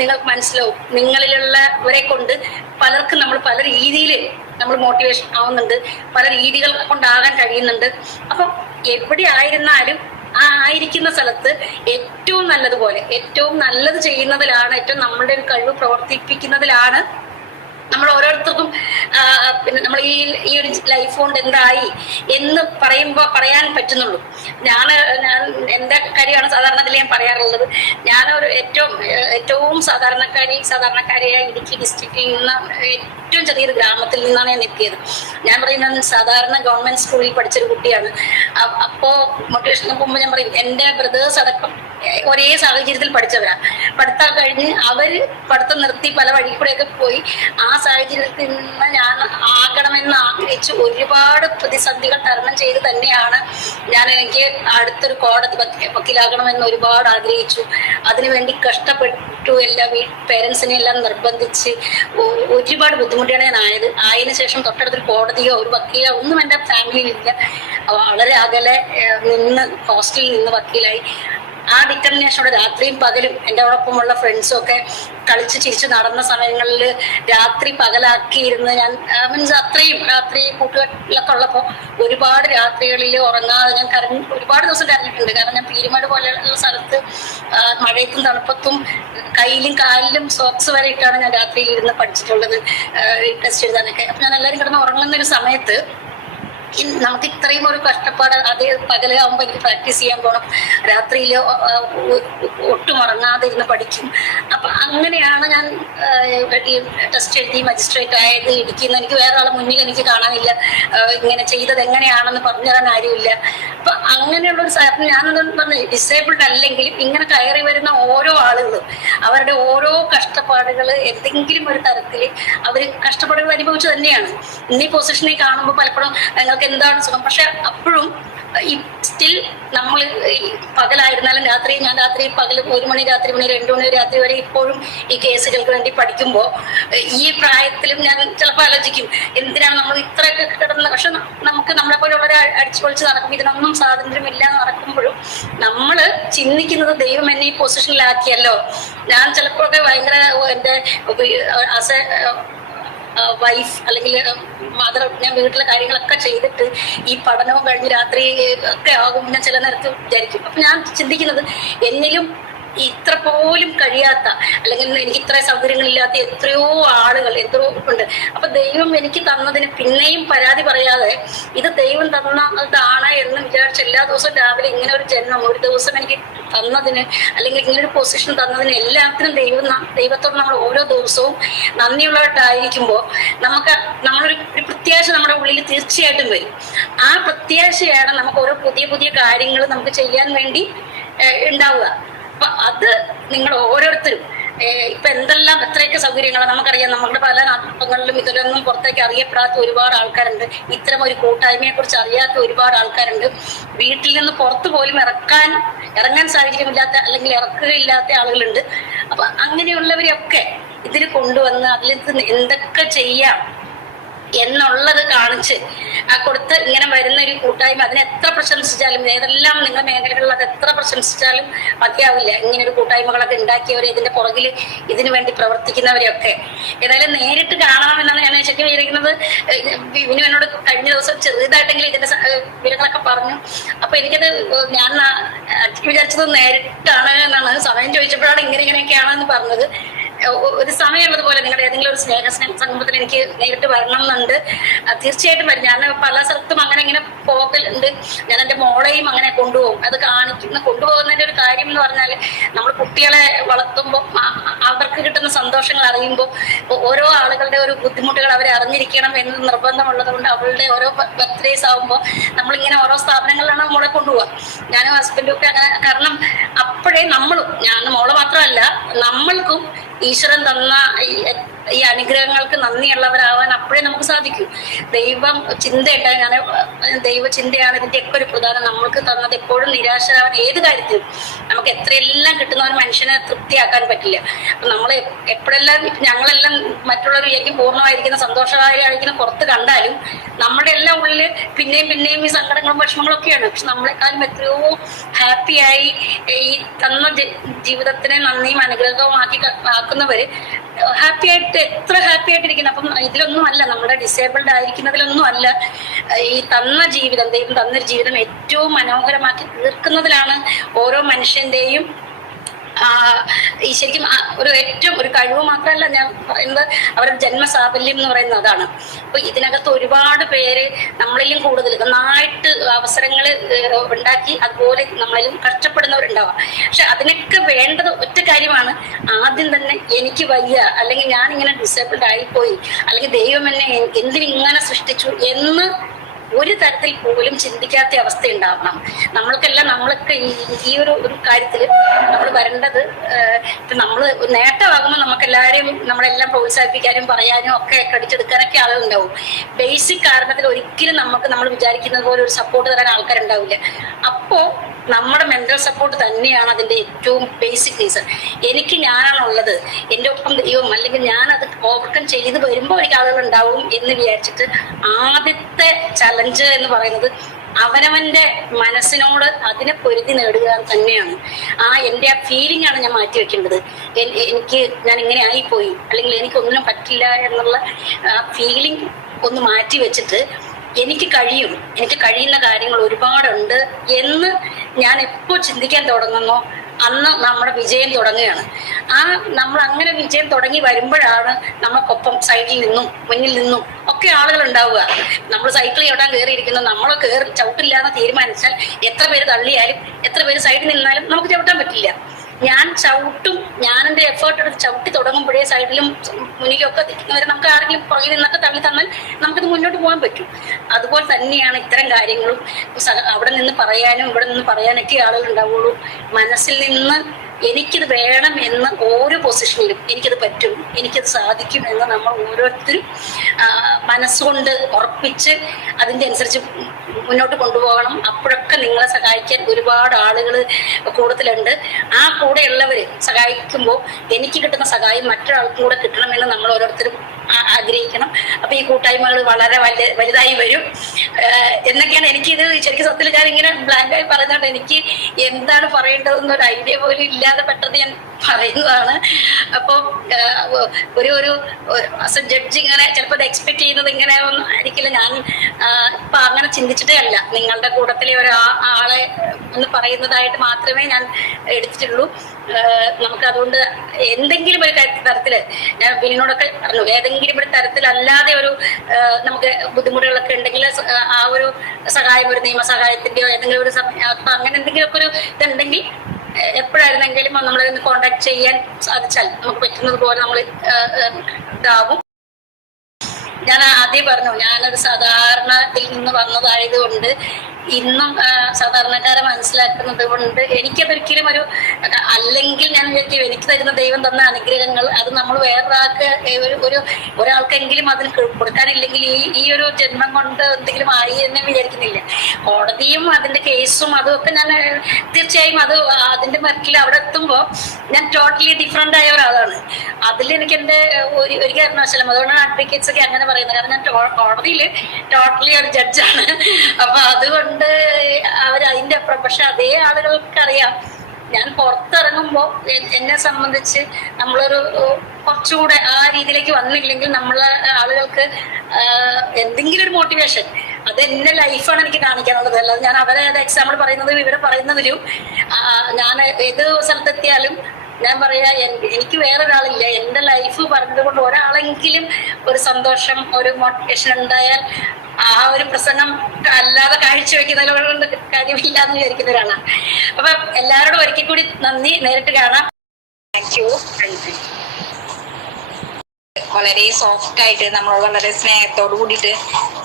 നിങ്ങൾക്ക് മനസ്സിലാവും, നിങ്ങളിലുള്ളവരെ കൊണ്ട് പലർക്കും നമ്മൾ പല രീതിയിൽ നമ്മൾ മോട്ടിവേഷൻ ആവുന്നുണ്ട്, പല രീതികൾ കൊണ്ടാകാൻ കഴിയുന്നുണ്ട്. അപ്പം എവിടെ ആയിരുന്നാലും ആ ആയിരിക്കുന്ന സ്ഥലത്ത് ഏറ്റവും നല്ലതുപോലെ ഏറ്റവും നല്ലത് ചെയ്യുന്നതിലാണ്, ഏറ്റവും നമ്മളുടെ ഒരു കഴിവ് പ്രവർത്തിപ്പിക്കുന്നതിലാണ് നമ്മൾ ഓരോരുത്തർക്കും പിന്നെ നമ്മൾ ഈ ഒരു ലൈഫ് കൊണ്ട് എന്തായി എന്ന് പറയാൻ പറ്റുന്നുള്ളൂ. ഞാൻ എന്റെ കാര്യമാണ് സാധാരണ അതിൽ ഞാൻ പറയാറുള്ളത്. ഞാൻ ഒരു ഏറ്റവും സാധാരണക്കാരിയായ ഇടുക്കി ഡിസ്ട്രിക്റ്റിൽ നിന്ന് ഏറ്റവും ചെറിയൊരു ഗ്രാമത്തിൽ നിന്നാണ് ഞാൻ എത്തിയത്. ഞാൻ പറയുന്നത് സാധാരണ ഗവൺമെന്റ് സ്കൂളിൽ പഠിച്ചൊരു കുട്ടിയാണ്. അപ്പോ മോട്ടിവേഷന് മുമ്പ് ഞാൻ പറയും, എന്റെ ബ്രദേഴ്സ് അടക്കം ഒരേ സാഹചര്യത്തിൽ പഠിച്ചവരാ. പഠിത്തം കഴിഞ്ഞ് അവര് പഠിത്തം നിർത്തി പല വഴി കൂടെയൊക്കെ പോയി. ആ സാഹചര്യത്തിൽ നിന്ന് ഞാൻ ആകണമെന്ന് ആഗ്രഹിച്ച് ഒരുപാട് പ്രതിസന്ധികൾ തരണം ചെയ്ത് തന്നെയാണ് എനിക്ക് അടുത്തൊരു കോടതി വക്കീലാകണമെന്ന് ഒരുപാട് ആഗ്രഹിച്ചു. അതിനുവേണ്ടി കഷ്ടപ്പെട്ടു. എല്ലാ പേരൻസിനെ എല്ലാം നിർബന്ധിച്ച് ഒരുപാട് ബുദ്ധിമുട്ടിയാണ് ഞാൻ ആയത്. ആയതിനു ശേഷം തൊട്ടടുത്തൊരു കോടതിയോ ഒരു വക്കീലോ ഒന്നും എൻ്റെ ഫാമിലിയിലില്ല. വളരെ അകലെ നിന്ന് ഹോസ്റ്റലിൽ നിന്ന് വക്കീലായി. ആ ഡിറ്റർമിനേഷനോടെ രാത്രിയും പകലും എൻ്റെ ഒപ്പമുള്ള ഫ്രണ്ട്സും ഒക്കെ കളിച്ച് ചിരിച്ച് നടന്ന സമയങ്ങളിൽ രാത്രി പകലാക്കിയിരുന്ന് ഞാൻ മീൻസ് അത്രയും രാത്രി കൂട്ടുകെട്ടിലൊക്കെ ഉള്ളപ്പോൾ ഒരുപാട് രാത്രികളിൽ ഉറങ്ങാതെ ഞാൻ ഒരുപാട് ദിവസം കരഞ്ഞിട്ടുണ്ട്. കാരണം ഞാൻ പീരുമേട് പോലെയുള്ള സ്ഥലത്ത് മഴയത്തും തണുപ്പത്തും കയ്യിലും കാലിലും സോക്സ് വരെ ഇട്ടാണ് ഞാൻ രാത്രിയിൽ ഇരുന്ന് പഠിച്ചിട്ടുള്ളത് ടെസ്റ്റ് എഴുതാനൊക്കെ. അപ്പം ഞാൻ എല്ലാവരും കിടന്ന് ഉറങ്ങുന്നൊരു സമയത്ത് നമുക്ക് ഇത്രയും ഒരു കഷ്ടപ്പാട്, അതേ പകലാകുമ്പോൾ എനിക്ക് പ്രാക്ടീസ് ചെയ്യാൻ പോകണം, രാത്രിയിൽ ഒട്ടും ഉറങ്ങാതെ ഇരുന്ന് പഠിക്കും. അപ്പം അങ്ങനെയാണ് ഞാൻ ഈ ടെസ്റ്റ് എഴുതി മജിസ്ട്രേറ്റ് ആയത്. ഇടിക്കുന്ന എനിക്ക് വേറെ ആളെ മുന്നിൽ എനിക്ക് കാണാനില്ല, ഇങ്ങനെ ചെയ്തത് എങ്ങനെയാണെന്ന് പറഞ്ഞു തരാൻ ആരുമില്ല. അപ്പൊ അങ്ങനെയുള്ളൊരു സാധനം ഞാനത് പറഞ്ഞു, ഡിസേബിൾഡ് അല്ലെങ്കിലും ഇങ്ങനെ കയറി വരുന്ന ഓരോ ആളുകളും അവരുടെ ഓരോ കഷ്ടപ്പാടുകൾ എന്തെങ്കിലും ഒരു തരത്തിൽ അവർ കഷ്ടപ്പാടുകൾ അനുഭവിച്ചു തന്നെയാണ്. ഇന്നീ പൊസിഷനിൽ കാണുമ്പോൾ പലപ്പോഴും നിങ്ങൾക്ക് എന്താണ് സുഖം, പക്ഷെ അപ്പോഴും ഈ സ്റ്റിൽ നമ്മൾ പകലായിരുന്നാലും ഞാൻ രാത്രി പകൽ 1 മണി, രാത്രി 2 മണി രാത്രി വരെ ഇപ്പോഴും ഈ കേസുകൾക്ക് വേണ്ടി പഠിക്കുമ്പോൾ ഈ പ്രായത്തിലും ഞാൻ ചിലപ്പോൾ ആലോചിക്കും എന്തിനാണ് നമ്മൾ ഇത്രയൊക്കെ കിടന്നത്. പക്ഷെ നമുക്ക് നമ്മളെ പോലെയുള്ളവരെ അടിച്ചു പൊളിച്ച് നടക്കും, ഇതിനൊന്നും സ്വാതന്ത്ര്യമില്ല എന്ന് നടക്കുമ്പോഴും നമ്മൾ ചിന്തിക്കുന്നത് ദൈവം എന്നെ ഈ പൊസിഷനിലാക്കിയല്ലോ. ഞാൻ ചിലപ്പോഴൊക്കെ ഭയങ്കര എൻ്റെ ആസ് എ വൈഫ് അല്ലെങ്കിൽ മദർ ഞാൻ വീട്ടിലെ കാര്യങ്ങളൊക്കെ ചെയ്തിട്ട് ഈ പഠനവും കഴിഞ്ഞ് രാത്രി ഒക്കെ ആകും ഞാൻ ചില നേരത്ത് വിചാരിക്കും. അപ്പൊ ഞാൻ ചിന്തിക്കുന്നത് എന്നിലും ഇത്ര പോലും കഴിയാത്ത അല്ലെങ്കിൽ എനിക്ക് ഇത്ര സൗകര്യങ്ങളില്ലാത്ത എത്രയോ ആളുകൾ എത്രയോ ഉണ്ട്. അപ്പൊ ദൈവം എനിക്ക് തന്നതിന് പിന്നെയും പരാതി പറയാതെ ഇത് ദൈവം തന്നതാണ് എന്ന് വിചാരിച്ച് എല്ലാ ദിവസവും രാവിലെ ഇങ്ങനെ ഒരു ജന്മം ഒരു ദിവസം എനിക്ക് തന്നതിന് അല്ലെങ്കിൽ ഇങ്ങനെ ഒരു പൊസിഷൻ തന്നതിന് എല്ലാത്തിനും ദൈവത്തോട് നമ്മൾ ഓരോ ദിവസവും നന്ദിയുള്ളവരായിരിക്കുമ്പോൾ നമ്മളൊരു പ്രത്യാശ നമ്മുടെ ഉള്ളിൽ തീർച്ചയായിട്ടും വരും. ആ പ്രത്യാശയാണ് നമുക്ക് ഓരോ പുതിയ പുതിയ കാര്യങ്ങൾ നമുക്ക് ചെയ്യാൻ വേണ്ടി ഉണ്ടാവുക. അപ്പൊ അത് നിങ്ങൾ ഓരോരുത്തരും ഇപ്പൊ എന്തെല്ലാം എത്രയൊക്കെ സൗകര്യങ്ങളാണ് നമുക്കറിയാം. നമ്മുടെ പല നാട്ടുകളിലും ഇതിലൊന്നും പുറത്തേക്ക് അറിയപ്പെടാത്ത ഒരുപാട് ആൾക്കാരുണ്ട്. ഇത്തരം ഒരു കൂട്ടായ്മയെ കുറിച്ച് അറിയാത്ത ഒരുപാട് ആൾക്കാരുണ്ട്. വീട്ടിൽ നിന്ന് പുറത്തു പോലും ഇറങ്ങാൻ സാഹചര്യമില്ലാത്ത അല്ലെങ്കിൽ ഇറക്കുകയില്ലാത്ത ആളുകളുണ്ട്. അപ്പൊ അങ്ങനെയുള്ളവരെയൊക്കെ ഇതിൽ കൊണ്ടുവന്ന് അതിൽ എന്തൊക്കെ ചെയ്യാം എന്നുള്ളത് കാണിച്ച് കൊടുത്ത് ഇങ്ങനെ വരുന്ന ഒരു കൂട്ടായ്മ, അതിനെ എത്ര പ്രശംസിച്ചാലും, ഏതെല്ലാം നിങ്ങളുടെ മേഖലകളിൽ അത് എത്ര പ്രശംസിച്ചാലും മതിയാവില്ല. ഇങ്ങനെ ഒരു കൂട്ടായ്മകളൊക്കെ ഉണ്ടാക്കിയവരെ, ഇതിന്റെ പുറകിൽ ഇതിനു വേണ്ടി പ്രവർത്തിക്കുന്നവരെയൊക്കെ ഏതായാലും നേരിട്ട് കാണാമെന്നാണ് ഞാൻ ശരിക്കും വിചാരിക്കുന്നത്. ഇവന് എന്നോട് കഴിഞ്ഞ ദിവസം ചെറുതായിട്ടെങ്കിലും ഇതിന്റെ വിവരങ്ങളൊക്കെ പറഞ്ഞു. അപ്പൊ എനിക്കത് ഞാൻ വിചാരിച്ചത് നേരിട്ടാണ് എന്നാണ്. സമയം ചോദിച്ചപ്പോഴാണ് ഇങ്ങനെയൊക്കെയാണെന്ന് പറഞ്ഞത്. ഒരു സമയമുള്ളത് പോലെ നിങ്ങളുടെ ഏതെങ്കിലും ഒരു സ്നേഹ സംഗമത്തിൽ എനിക്ക് നേരിട്ട് വരണം എന്നുണ്ട്. തീർച്ചയായിട്ടും വരും. ഞാൻ പല സ്ഥലത്തും അങ്ങനെ ഇങ്ങനെ പോകലുണ്ട്. ഞാൻ എൻ്റെ മോളെയും അങ്ങനെ കൊണ്ടുപോകും. അത് കൊണ്ടുപോകുന്നതിന്റെ ഒരു കാര്യം എന്ന് പറഞ്ഞാൽ, നമ്മൾ കുട്ടികളെ വളർത്തുമ്പോൾ അവർക്ക് കിട്ടുന്ന സന്തോഷങ്ങൾ അറിയുമ്പോൾ ഓരോ ആളുകളുടെ ഒരു ബുദ്ധിമുട്ടുകൾ അവരെ അറിഞ്ഞിരിക്കണം എന്ന് നിർബന്ധമുള്ളത് കൊണ്ട് അവളുടെ ഓരോ ബർത്ത്ഡേസ് ആകുമ്പോൾ നമ്മളിങ്ങനെ ഓരോ സ്ഥാപനങ്ങളിലാണ് മോളെ കൊണ്ടുപോവുക. ഞാനും ഹസ്ബൻഡും ഒക്കെ അങ്ങനെ. കാരണം അപ്പോഴേ ഞാൻ മോളെ മാത്രമല്ല നമ്മൾക്കും ഈശ്വരൻ തന്ന ഈ അനുഗ്രഹങ്ങൾക്ക് നന്ദിയുള്ളവരാവാൻ അപ്പോഴേ നമുക്ക് സാധിക്കൂ. ദൈവം ചിന്തയുണ്ടായി. ദൈവ ചിന്തയാണ് ഇതിന്റെയൊക്കെ ഒരു പ്രധാനം. നമ്മൾക്ക് തന്നത് എപ്പോഴും നിരാശരാവാൻ ഏത് കാര്യത്തിലും നമുക്ക് എത്രയെല്ലാം കിട്ടുന്ന ഒരു മനുഷ്യനെ തൃപ്തിയാക്കാൻ പറ്റില്ല. അപ്പൊ നമ്മൾ എപ്പോഴെല്ലാം ഞങ്ങളെല്ലാം മറ്റുള്ളവർ വിചാരിക്കും പൂർണ്ണമായിരിക്കുന്ന സന്തോഷമായിരിക്കുന്ന പുറത്ത് കണ്ടാലും നമ്മുടെ എല്ലാം ഉള്ളില് പിന്നെയും ഈ സങ്കടങ്ങളും വിഷമങ്ങളും ഒക്കെയാണ്. പക്ഷെ നമ്മളെക്കാളും എത്രയോ ഹാപ്പിയായി ഈ തന്ന ജീവിതത്തിനെ നന്ദിയും അനുഗ്രഹവും ആക്കുന്നവര് എത്ര ഹാപ്പി ആയിട്ടിരിക്കുന്നത്. അപ്പം ഇതിലൊന്നും അല്ല, നമ്മുടെ ഡിസേബിൾഡ് ആയിരിക്കുന്നതിലൊന്നും അല്ല. ഈ തന്ന ജീവിതം, ദൈവം തന്നൊരു ജീവിതം ഏറ്റവും മനോഹരമാക്കി തീർക്കുന്നതിലാണ് ഓരോ മനുഷ്യന്റെയും ഈ ശരിക്കും ഏറ്റവും ഒരു കഴിവ് മാത്രമല്ല ഞാൻ പറയുന്നത്, അവരുടെ ജന്മസാഫല്യം എന്ന് പറയുന്നത് അതാണ്. അപ്പൊ ഇതിനകത്ത് ഒരുപാട് പേര് നമ്മളിലും കൂടുതൽ നന്നായിട്ട് അവസരങ്ങൾ ഉണ്ടാക്കി അതുപോലെ നമ്മളിലും കഷ്ടപ്പെടുന്നവരുണ്ടാവാം. പക്ഷെ അതിനൊക്കെ വേണ്ടത് ഒറ്റ കാര്യമാണ്. ആദ്യം തന്നെ എനിക്ക് വയ്യ, അല്ലെങ്കിൽ ഞാൻ ഇങ്ങനെ ഡിസേബിൾഡ് ആയിപ്പോയി, അല്ലെങ്കിൽ ദൈവം എന്നെ എന്തിനിങ്ങനെ സൃഷ്ടിച്ചു എന്ന് ഒരു തരത്തിൽ പോലും ചിന്തിക്കാത്ത അവസ്ഥ ഉണ്ടാവണം. നമ്മളൊക്കെ ഈ ഒരു കാര്യത്തിൽ നമ്മൾ വരേണ്ടത്, നമ്മൾ നേട്ടമാകുമ്പോൾ നമുക്കെല്ലാവരെയും നമ്മളെല്ലാം പ്രോത്സാഹിപ്പിക്കാനും പറയാനും ഒക്കെ കടിച്ചെടുക്കാനൊക്കെ ആളുകളുണ്ടാവും. ബേസിക് കാരണത്തിൽ ഒരിക്കലും നമ്മൾ വിചാരിക്കുന്നത് പോലെ ഒരു സപ്പോർട്ട് തരാൻ ആൾക്കാരുണ്ടാവില്ല. അപ്പോ നമ്മുടെ മെന്റൽ സപ്പോർട്ട് തന്നെയാണ് അതിന്റെ ഏറ്റവും ബേസിക് റീസൺ. എനിക്ക് ഞാനാണുള്ളത്, എൻ്റെ ഒപ്പം ദൈവം, അല്ലെങ്കിൽ ഞാൻ അത് ഓവർകം ചെയ്ത് വരുമ്പോൾ എനിക്ക് ആളുകൾ ഉണ്ടാവും എന്ന് വിചാരിച്ചിട്ട് ആദ്യത്തെ ചലഞ്ച് എന്ന് പറയുന്നത് അവനവന്റെ മനസ്സിനോട് അതിനെ പൊരുതി നേടുക തന്നെയാണ്. എൻ്റെ ആ ഫീലിംഗ് ആണ് ഞാൻ മാറ്റി വെക്കേണ്ടത്. ഞാൻ ഇങ്ങനെ ആയിപ്പോയി, അല്ലെങ്കിൽ എനിക്കൊന്നിനും പറ്റില്ല എന്നുള്ള ഫീലിംഗ് ഒന്ന് മാറ്റി വെച്ചിട്ട് എനിക്ക് കഴിയുന്ന കാര്യങ്ങൾ ഒരുപാടുണ്ട് എന്ന് ഞാൻ എപ്പോ ചിന്തിക്കാൻ തുടങ്ങുന്നോ അന്ന് നമ്മുടെ വിജയം തുടങ്ങുകയാണ്. നമ്മൾ അങ്ങനെ വിജയം തുടങ്ങി വരുമ്പോഴാണ് നമുക്കൊപ്പം സൈഡിൽ നിന്നും മുന്നിൽ നിന്നും ഒക്കെ ആളുകൾ ഉണ്ടാവുക. നമ്മൾ സൈക്കിൾ ചവിട്ടാൻ കയറിയിരിക്കുന്നു, നമ്മൾ ചവിട്ടില്ലാന്ന് തീരുമാനിച്ചാൽ എത്ര പേര് തള്ളിയാലും എത്ര പേര് സൈഡിൽ നിന്നാലും നമുക്ക് ചവിട്ടാൻ പറ്റില്ല. ഞാൻ എൻ്റെ എഫേർട്ട് എടുത്ത് ചവിട്ടി തുടങ്ങുമ്പോഴേ സൈഡിലും മുന്നിലും ഒക്കെ നിൽക്കുന്നവരെ നമുക്ക് ആരെങ്കിലും പുറകിൽ നിന്നൊക്കെ തള്ളി തന്നാൽ നമുക്കിത് മുന്നോട്ട് പോകാൻ പറ്റും. അതുപോലെ തന്നെയാണ് ഇത്തരം കാര്യങ്ങളും. അവിടെ നിന്ന് പറയാനും ഇവിടെ നിന്ന് പറയാനൊക്കെ ആളുകൾ ഉണ്ടാവുള്ളൂ. മനസ്സിൽ നിന്ന് എനിക്കിത് വേണം എന്ന് ഓരോ പൊസിഷനിലും എനിക്കത് പറ്റും, എനിക്കത് സാധിക്കും എന്ന് നമ്മൾ ഓരോരുത്തരും മനസ്സുകൊണ്ട് ഉറപ്പിച്ച് അതിൻ്റെ അനുസരിച്ച് മുന്നോട്ട് കൊണ്ടുപോകണം. അപ്പോഴൊക്കെ നിങ്ങളെ സഹായിക്കാൻ ഒരുപാട് ആളുകൾ കൂടുതലുണ്ട്. ആ കൂടെയുള്ളവർ സഹായിക്കുമ്പോൾ എനിക്ക് കിട്ടുന്ന സഹായം മറ്റൊരാൾക്കും കൂടെ കിട്ടണമെന്ന് നമ്മൾ ഓരോരുത്തരും ആഗ്രഹിക്കണം. അപ്പൊ ഈ കൂട്ടായ്മകൾ വളരെ വലുതായി വരും എന്നൊക്കെയാണ് എനിക്കിത് ശരിക്കും സത്യത്തിൽ ഞാൻ ഇങ്ങനെ ബ്ലാങ്കായി പറയുന്നുണ്ട്. എനിക്ക് എന്താണ് പറയേണ്ടതെന്നൊരു ഐഡിയ പോലും ഇല്ലാതെ പെട്ടെന്ന് ഞാൻ പറയുന്നതാണ്. അപ്പോൾ ഒരു ജഡ്ജ് ഇങ്ങനെ ചിലപ്പോൾ അത് എക്സ്പെക്ട് ചെയ്യുന്നത് ഇങ്ങനെ ഒന്നും ആയിരിക്കില്ല. ഞാൻ ഇപ്പൊ അങ്ങനെ ചിന്തിച്ചിട്ടേ അല്ല. നിങ്ങളുടെ കൂട്ടത്തിലെ ഒരാളെ എന്ന് പറയുന്നതായിട്ട് മാത്രമേ ഞാൻ എടുത്തിട്ടുള്ളൂ. നമുക്ക് അതുകൊണ്ട് എന്തെങ്കിലും ഒരു തരത്തില് ഞാൻ ബിനിനോടൊക്കെ പറഞ്ഞു, ഏതെങ്കിലും ഒരു തരത്തിലല്ലാതെ ഒരു നമുക്ക് ബുദ്ധിമുട്ടുകളൊക്കെ ഉണ്ടെങ്കിൽ ആ ഒരു സഹായം, ഒരു നിയമസഹായത്തിന്റെയോ ഏതെങ്കിലും ഒരു അപ്പൊ അങ്ങനെ എന്തെങ്കിലുമൊക്കെ ഒരു ഇതുണ്ടെങ്കിൽ എപ്പോഴായിരുന്നെങ്കിലും നമ്മളെ കോണ്ടാക്ട് ചെയ്യാൻ സാധിച്ചാൽ നമുക്ക് പറ്റുന്നത് പോലെ നമ്മൾ ഇതാവും. ഞാൻ ആദ്യം പറഞ്ഞു, ഞാനൊരു സാധാരണത്തിൽ നിന്ന് വന്നതായതുകൊണ്ട് ഇന്നും സാധാരണക്കാരെ മനസ്സിലാക്കുന്നത് കൊണ്ട് എനിക്കതൊരിക്കലും ഒരു അല്ലെങ്കിൽ ഞാൻ വിചാരിക്കും എനിക്ക് തരുന്ന ദൈവം തന്ന അനുഗ്രഹങ്ങൾ അത് നമ്മൾ വേറൊരാൾക്ക് ഒരാൾക്കെങ്കിലും അതിന് കൊടുക്കാനില്ലെങ്കിൽ ഈ ഒരു ജന്മം കൊണ്ട് എന്തെങ്കിലും ആയി എന്ന് വിചാരിക്കുന്നില്ല. കോടതിയും അതിന്റെ കേസും അതുമൊക്കെ ഞാൻ തീർച്ചയായും അത് അതിന്റെ മറ്റിൽ അവിടെ എത്തുമ്പോൾ ഞാൻ ടോട്ടലി ഡിഫറെന്റ് ആയ ഒരാളാണ്. അതിൽ എനിക്ക് എന്റെ ഒരു കാരണവശാലും അതുകൊണ്ടാണ് അഡ്വക്കേറ്റ്സ് ഒക്കെ അങ്ങനെ പറയുന്നത്. കാരണം ഞാൻ കോടതിയിൽ ടോട്ടലി ഒരു ജഡ്ജാണ്. അപ്പൊ അതുകൊണ്ട് അതിന്റെ അപ്പുറം. പക്ഷെ അതേ ആളുകൾക്കറിയാം ഞാൻ പുറത്തിറങ്ങുമ്പോ എന്നെ സംബന്ധിച്ച് നമ്മളൊരു കുറച്ചുകൂടെ ആ രീതിയിലേക്ക് വന്നില്ലെങ്കിൽ നമ്മളെ ആളുകൾക്ക് എന്തെങ്കിലും ഒരു മോട്ടിവേഷൻ അത് എന്റെ ലൈഫാണ് എനിക്ക് കാണിക്കാനുള്ളത്. അല്ലാതെ ഞാൻ അവരെ എക്സാമ്പിൾ പറയുന്നതും ഇവരെ പറയുന്നതിലും ഞാൻ ഏത് സ്ഥലത്തെത്തിയാലും ഞാൻ പറയാ എനിക്ക് വേറൊരാളില്ല. എന്റെ ലൈഫ് പറഞ്ഞത് കൊണ്ട് ഒരാളെങ്കിലും ഒരു സന്തോഷം ഒരു മോട്ടിവേഷൻ ഉണ്ടായാൽ ആ ഒരു പ്രസംഗം അല്ലാതെ കാഴ്ചവെക്കുന്നതിനോട് കാര്യമില്ല എന്ന് വിചാരിക്കുന്ന ഒരാളാണ്. അപ്പൊ എല്ലാവരോടും ഒരിക്കൽ കൂടി നന്ദി. നേരിട്ട് കാണാം. Thank you. വളരെ സോഫ്റ്റ് ആയിട്ട് നമ്മൾ വളരെ സ്നേഹത്തോട് കൂടിയിട്ട്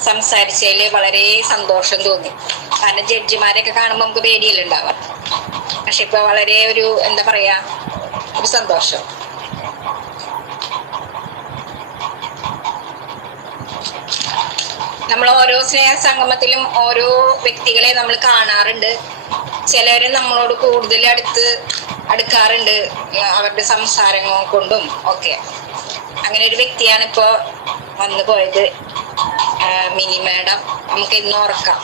സംസാരിച്ചതിൽ വളരെ സന്തോഷം തോന്നി. കാരണം ജഡ്ജിമാരൊക്കെ കാണുമ്പോൾ നമുക്ക് പേടിയല്ല ഉണ്ടാവാം. പക്ഷെ ഇപ്പൊ വളരെ ഒരു എന്താ പറയാ ഒരു സന്തോഷം. നമ്മൾ ഓരോ സ്നേഹ സംഗമത്തിലും ഓരോ വ്യക്തികളെ നമ്മൾ കാണാറുണ്ട്. ചിലര് നമ്മളോട് കൂടുതൽ അടുക്കാറുണ്ട് അവരുടെ സംസാരങ്ങൾ കൊണ്ടും ഒക്കെ. അങ്ങനെ ഒരു വ്യക്തിയാണ് ഇപ്പോ വന്നു പോയത്, മിനി മാഡം. നമുക്ക് ഇന്ന് ഓർക്കാം.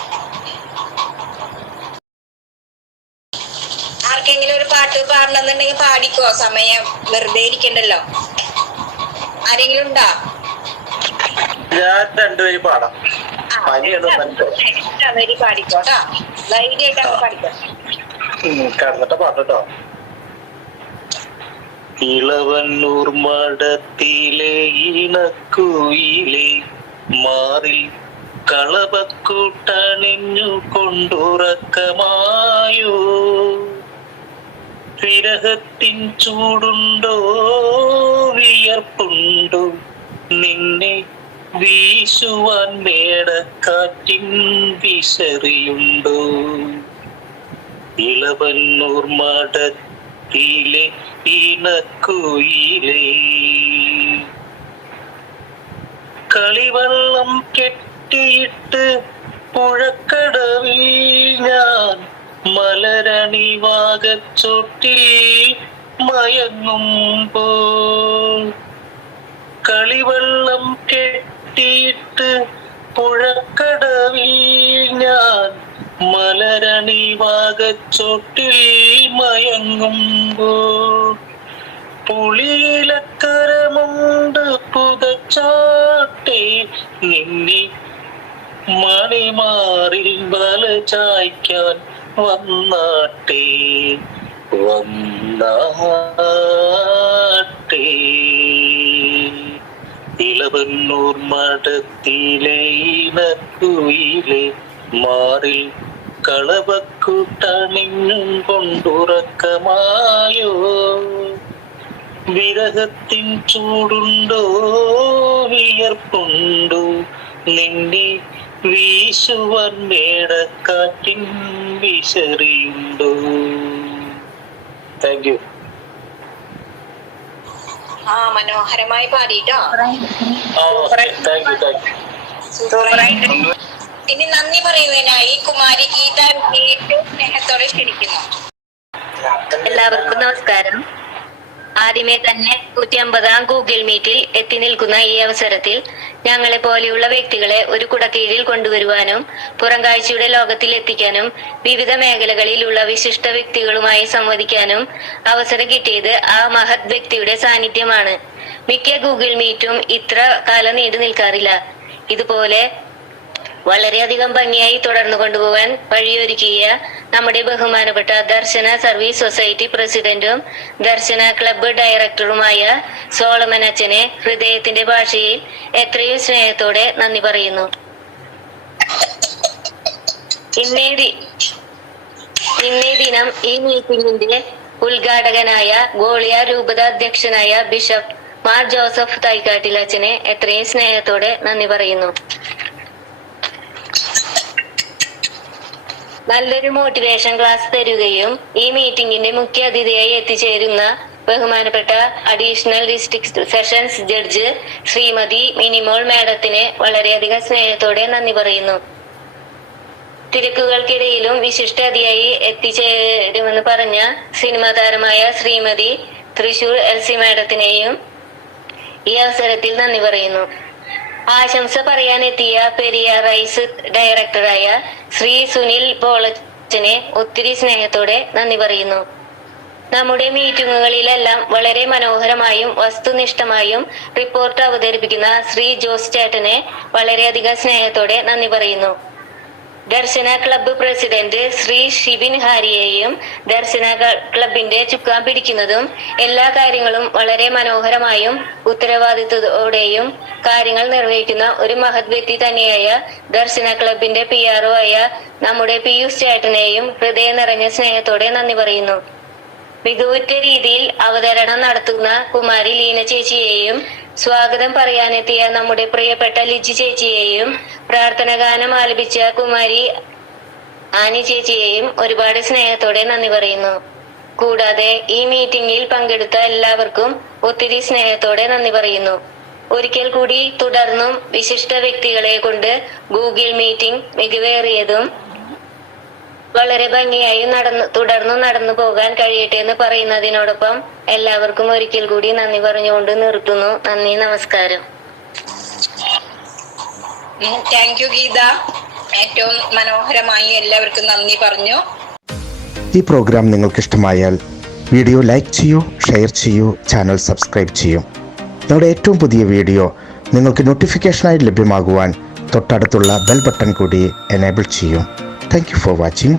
ആർക്കെങ്കിലും ഒരു പാട്ട് പാടണമെന്നുണ്ടെങ്കിൽ പാടിക്കോ, സമയം വെറുതെ ഇരിക്കണ്ടല്ലോ. ആരെങ്കിലും ഉണ്ടോ? ഞാൻ രണ്ടുപേരും പാടാം. പാടിക്കോട്ടാ, ധൈര്യമായിട്ട് പാടിക്കോ. കടന്നിട്ട് പാട്ടോ. ഇളവന്നൂർ മഠത്തിലെ ഇണക്കുയിലെ മാറിൽ കളപക്കൂട്ടണിഞ്ഞു കൊണ്ടുറക്കമായോ, വിരഹത്തിൻ ചൂടുണ്ടോ വിയർപ്പുണ്ടോ, നിന്നെ വീശുവാൻ മേടക്കാറ്റിൻ വിശറിയുണ്ടോ. ഇളവന്നൂർ മഠത്തിലെ ഇണക്കുയിലേ, കളിവള്ളം കെട്ടിയിട്ട് പുഴക്കടവിൽ ഞാൻ മലരണിവാകച്ചോട്ടിൽ മയങ്ങുമ്പോൾ, കളിവള്ളം കെട്ടിയിട്ട് പുഴക്കടവിൽ ഞാൻ മലരണിവാകച്ചോട്ടിൽ മയങ്ങുമ്പോൾ, പുളിയിലക്കരമുണ്ട് പുതച്ചാട്ടെ നിന്നെ മണിമാറിൽ വല ചായ്ക്കാൻ വന്നാട്ടെ വന്നാട്ടെ. ഇളവന്നൂർ മഠത്തിലെ ഇണക്കുയിലെ മാറിൽ കളപക്കൂട്ടണിഞ്ഞും കൊണ്ടുറക്കമായോ, വിരഹത്തിൻ ചൂടുണ്ടോ വിയർപ്പുണ്ടോ, നിന്നെ വീശുവാൻ മേടക്കാറ്റിൻ വിശറിയുണ്ടോ. Thank you. മനോഹരമായി പാടിട്ടോ. ഇനി നന്ദി പറയുന്നതിനായി കുമാരി ഗീത ഏറ്റവും സ്നേഹത്തോടെ ക്ഷണിക്കുന്നു. എല്ലാവർക്കും നമസ്കാരം. ആദ്യമേ തന്നെ 150-ാം ഗൂഗിൾ മീറ്റിൽ എത്തി നിൽക്കുന്ന ഈ അവസരത്തിൽ ഞങ്ങളെ പോലെയുള്ള വ്യക്തികളെ ഒരു കുടക്കീഴിൽ കൊണ്ടുവരുവാനും പുറംകാഴ്ചയുടെ ലോകത്തിൽ എത്തിക്കാനും വിവിധ മേഖലകളിലുള്ള വിശിഷ്ട വ്യക്തികളുമായി സംവദിക്കാനും അവസരം കിട്ടിയത് ആ മഹത് വ്യക്തിയുടെ സാന്നിധ്യമാണ്. മിക്ക ഗൂഗിൾ മീറ്റും ഇത്ര കാലം നീണ്ടു നിൽക്കാറില്ല. ഇതുപോലെ വളരെയധികം ഭംഗിയായി തുടർന്നു കൊണ്ടുപോകാൻ വഴിയൊരുക്കിയ നമ്മുടെ ബഹുമാനപ്പെട്ട ദർശന സർവീസ് സൊസൈറ്റി പ്രസിഡന്റും ദർശന ക്ലബ്ബ് ഡയറക്ടറുമായ സോളമൻ അച്ഛനെ ഹൃദയത്തിന്റെ ഭാഷയിൽ എത്രയും സ്നേഹത്തോടെ നന്ദി പറയുന്നു. ഇന്നേ ദിനം ഈ മീറ്റിംഗിന്റെ ഉദ്ഘാടകനായ ഗോളിയ രൂപത അധ്യക്ഷനായ ബിഷപ്പ് മാർ ജോസഫ് തൈക്കാട്ടിൽ അച്ഛനെ എത്രയും സ്നേഹത്തോടെ നന്ദി പറയുന്നു. നല്ലൊരു മോട്ടിവേഷൻ ക്ലാസ് തരുകയും ഈ മീറ്റിംഗിന്റെ മുഖ്യ അതിഥിയായി എത്തിച്ചേരുന്ന ബഹുമാനപ്പെട്ട additional district sessions judge Shrimati Minimol മാഡത്തിന് വളരെയധികം സ്നേഹത്തോടെ നന്ദി പറയുന്നു. തിരക്കുകൾക്കിടയിലും വിശിഷ്ട അതിഥിയായി എത്തിച്ചേരുമെന്ന് പറഞ്ഞ സിനിമാ താരമായ ശ്രീമതി തൃശൂർ LC മാഡത്തിനെയും ഈ അവസരത്തിൽ നന്ദി പറയുന്നു. ആശംസ പറയാനെത്തിയ പെരിയാർ റൈസ് ഡയറക്ടറായ ശ്രീ സുനിൽ പോളച്ചനെ ഒത്തിരി സ്നേഹത്തോടെ നന്ദി പറയുന്നു. നമ്മുടെ മീറ്റിങ്ങുകളിലെല്ലാം വളരെ മനോഹരമായും വസ്തുനിഷ്ഠമായും റിപ്പോർട്ട് അവതരിപ്പിക്കുന്ന ശ്രീ ജോസ് ചേട്ടനെ വളരെയധികം സ്നേഹത്തോടെ നന്ദി പറയുന്നു. ദർശന ക്ലബ്ബ് പ്രസിഡന്റ് ശ്രീ ഷിബിൻ ഹാരിയെയും ദർശന ക്ലബിന്റെ ചുക്കാൻ പിടിക്കുന്നതും എല്ലാ കാര്യങ്ങളും വളരെ മനോഹരമായും ഉത്തരവാദിത്വത്തോടെയും കാര്യങ്ങൾ നിർവഹിക്കുന്ന ഒരു മഹത് വ്യക്തി തന്നെയായ ദർശന ക്ലബിന്റെ PRO ആയ നമ്മുടെ പിയൂസ് ചേട്ടനെയും ഹൃദയം നിറഞ്ഞ സ്നേഹത്തോടെ നന്ദി പറയുന്നു. മികവുറ്റ രീതിയിൽ അവതരണം നടത്തുന്ന കുമാരി ലീന ചേച്ചിയെയും സ്വാഗതം പറയാനെത്തിയ നമ്മുടെ പ്രിയപ്പെട്ട ലിജി ചേച്ചിയെയും പ്രാർത്ഥന ഗാനം ആലപിച്ച കുമാരി ആനി ചേച്ചിയെയും ഒരുപാട് സ്നേഹത്തോടെ നന്ദി പറയുന്നു. കൂടാതെ ഈ മീറ്റിംഗിൽ പങ്കെടുത്ത എല്ലാവർക്കും ഒത്തിരി സ്നേഹത്തോടെ നന്ദി പറയുന്നു. ഒരിക്കൽ കൂടി തുടർന്നും വിശിഷ്ട വ്യക്തികളെ കൊണ്ട് ഗൂഗിൾ മീറ്റിംഗ് മികവേറിയതും വളരെ ഭംഗിയായി തുടർന്നു നടന്നു പോകാൻ കഴിയട്ടെ എന്ന് പറയുന്നതിനോടൊപ്പം എല്ലാവർക്കും ഒരിക്കൽ കൂടി നന്ദി പറഞ്ഞുകൊണ്ട് നിർത്തുന്നു. നന്ദി, നമസ്കാരം. Thank you Geetha. ഏറ്റവും മനോഹരമായി എല്ലാവർക്കും നന്ദി പറഞ്ഞു. ഈ പ്രോഗ്രാം നിങ്ങൾക്ക് ഇഷ്ടമായാൽ വീഡിയോ ലൈക്ക് ചെയ്യൂ, ഷെയർ ചെയ്യൂ, ചാനൽ സബ്സ്ക്രൈബ് ചെയ്യൂ. ഞങ്ങളുടെ ഏറ്റവും പുതിയ വീഡിയോ നിങ്ങൾക്ക് നോട്ടിഫിക്കേഷനായി ലഭ്യമാകുവാൻ തൊട്ടടുത്തുള്ള ബെൽ ബട്ടൺ കൂടി എനേബിൾ ചെയ്യൂ. Thank you for watching.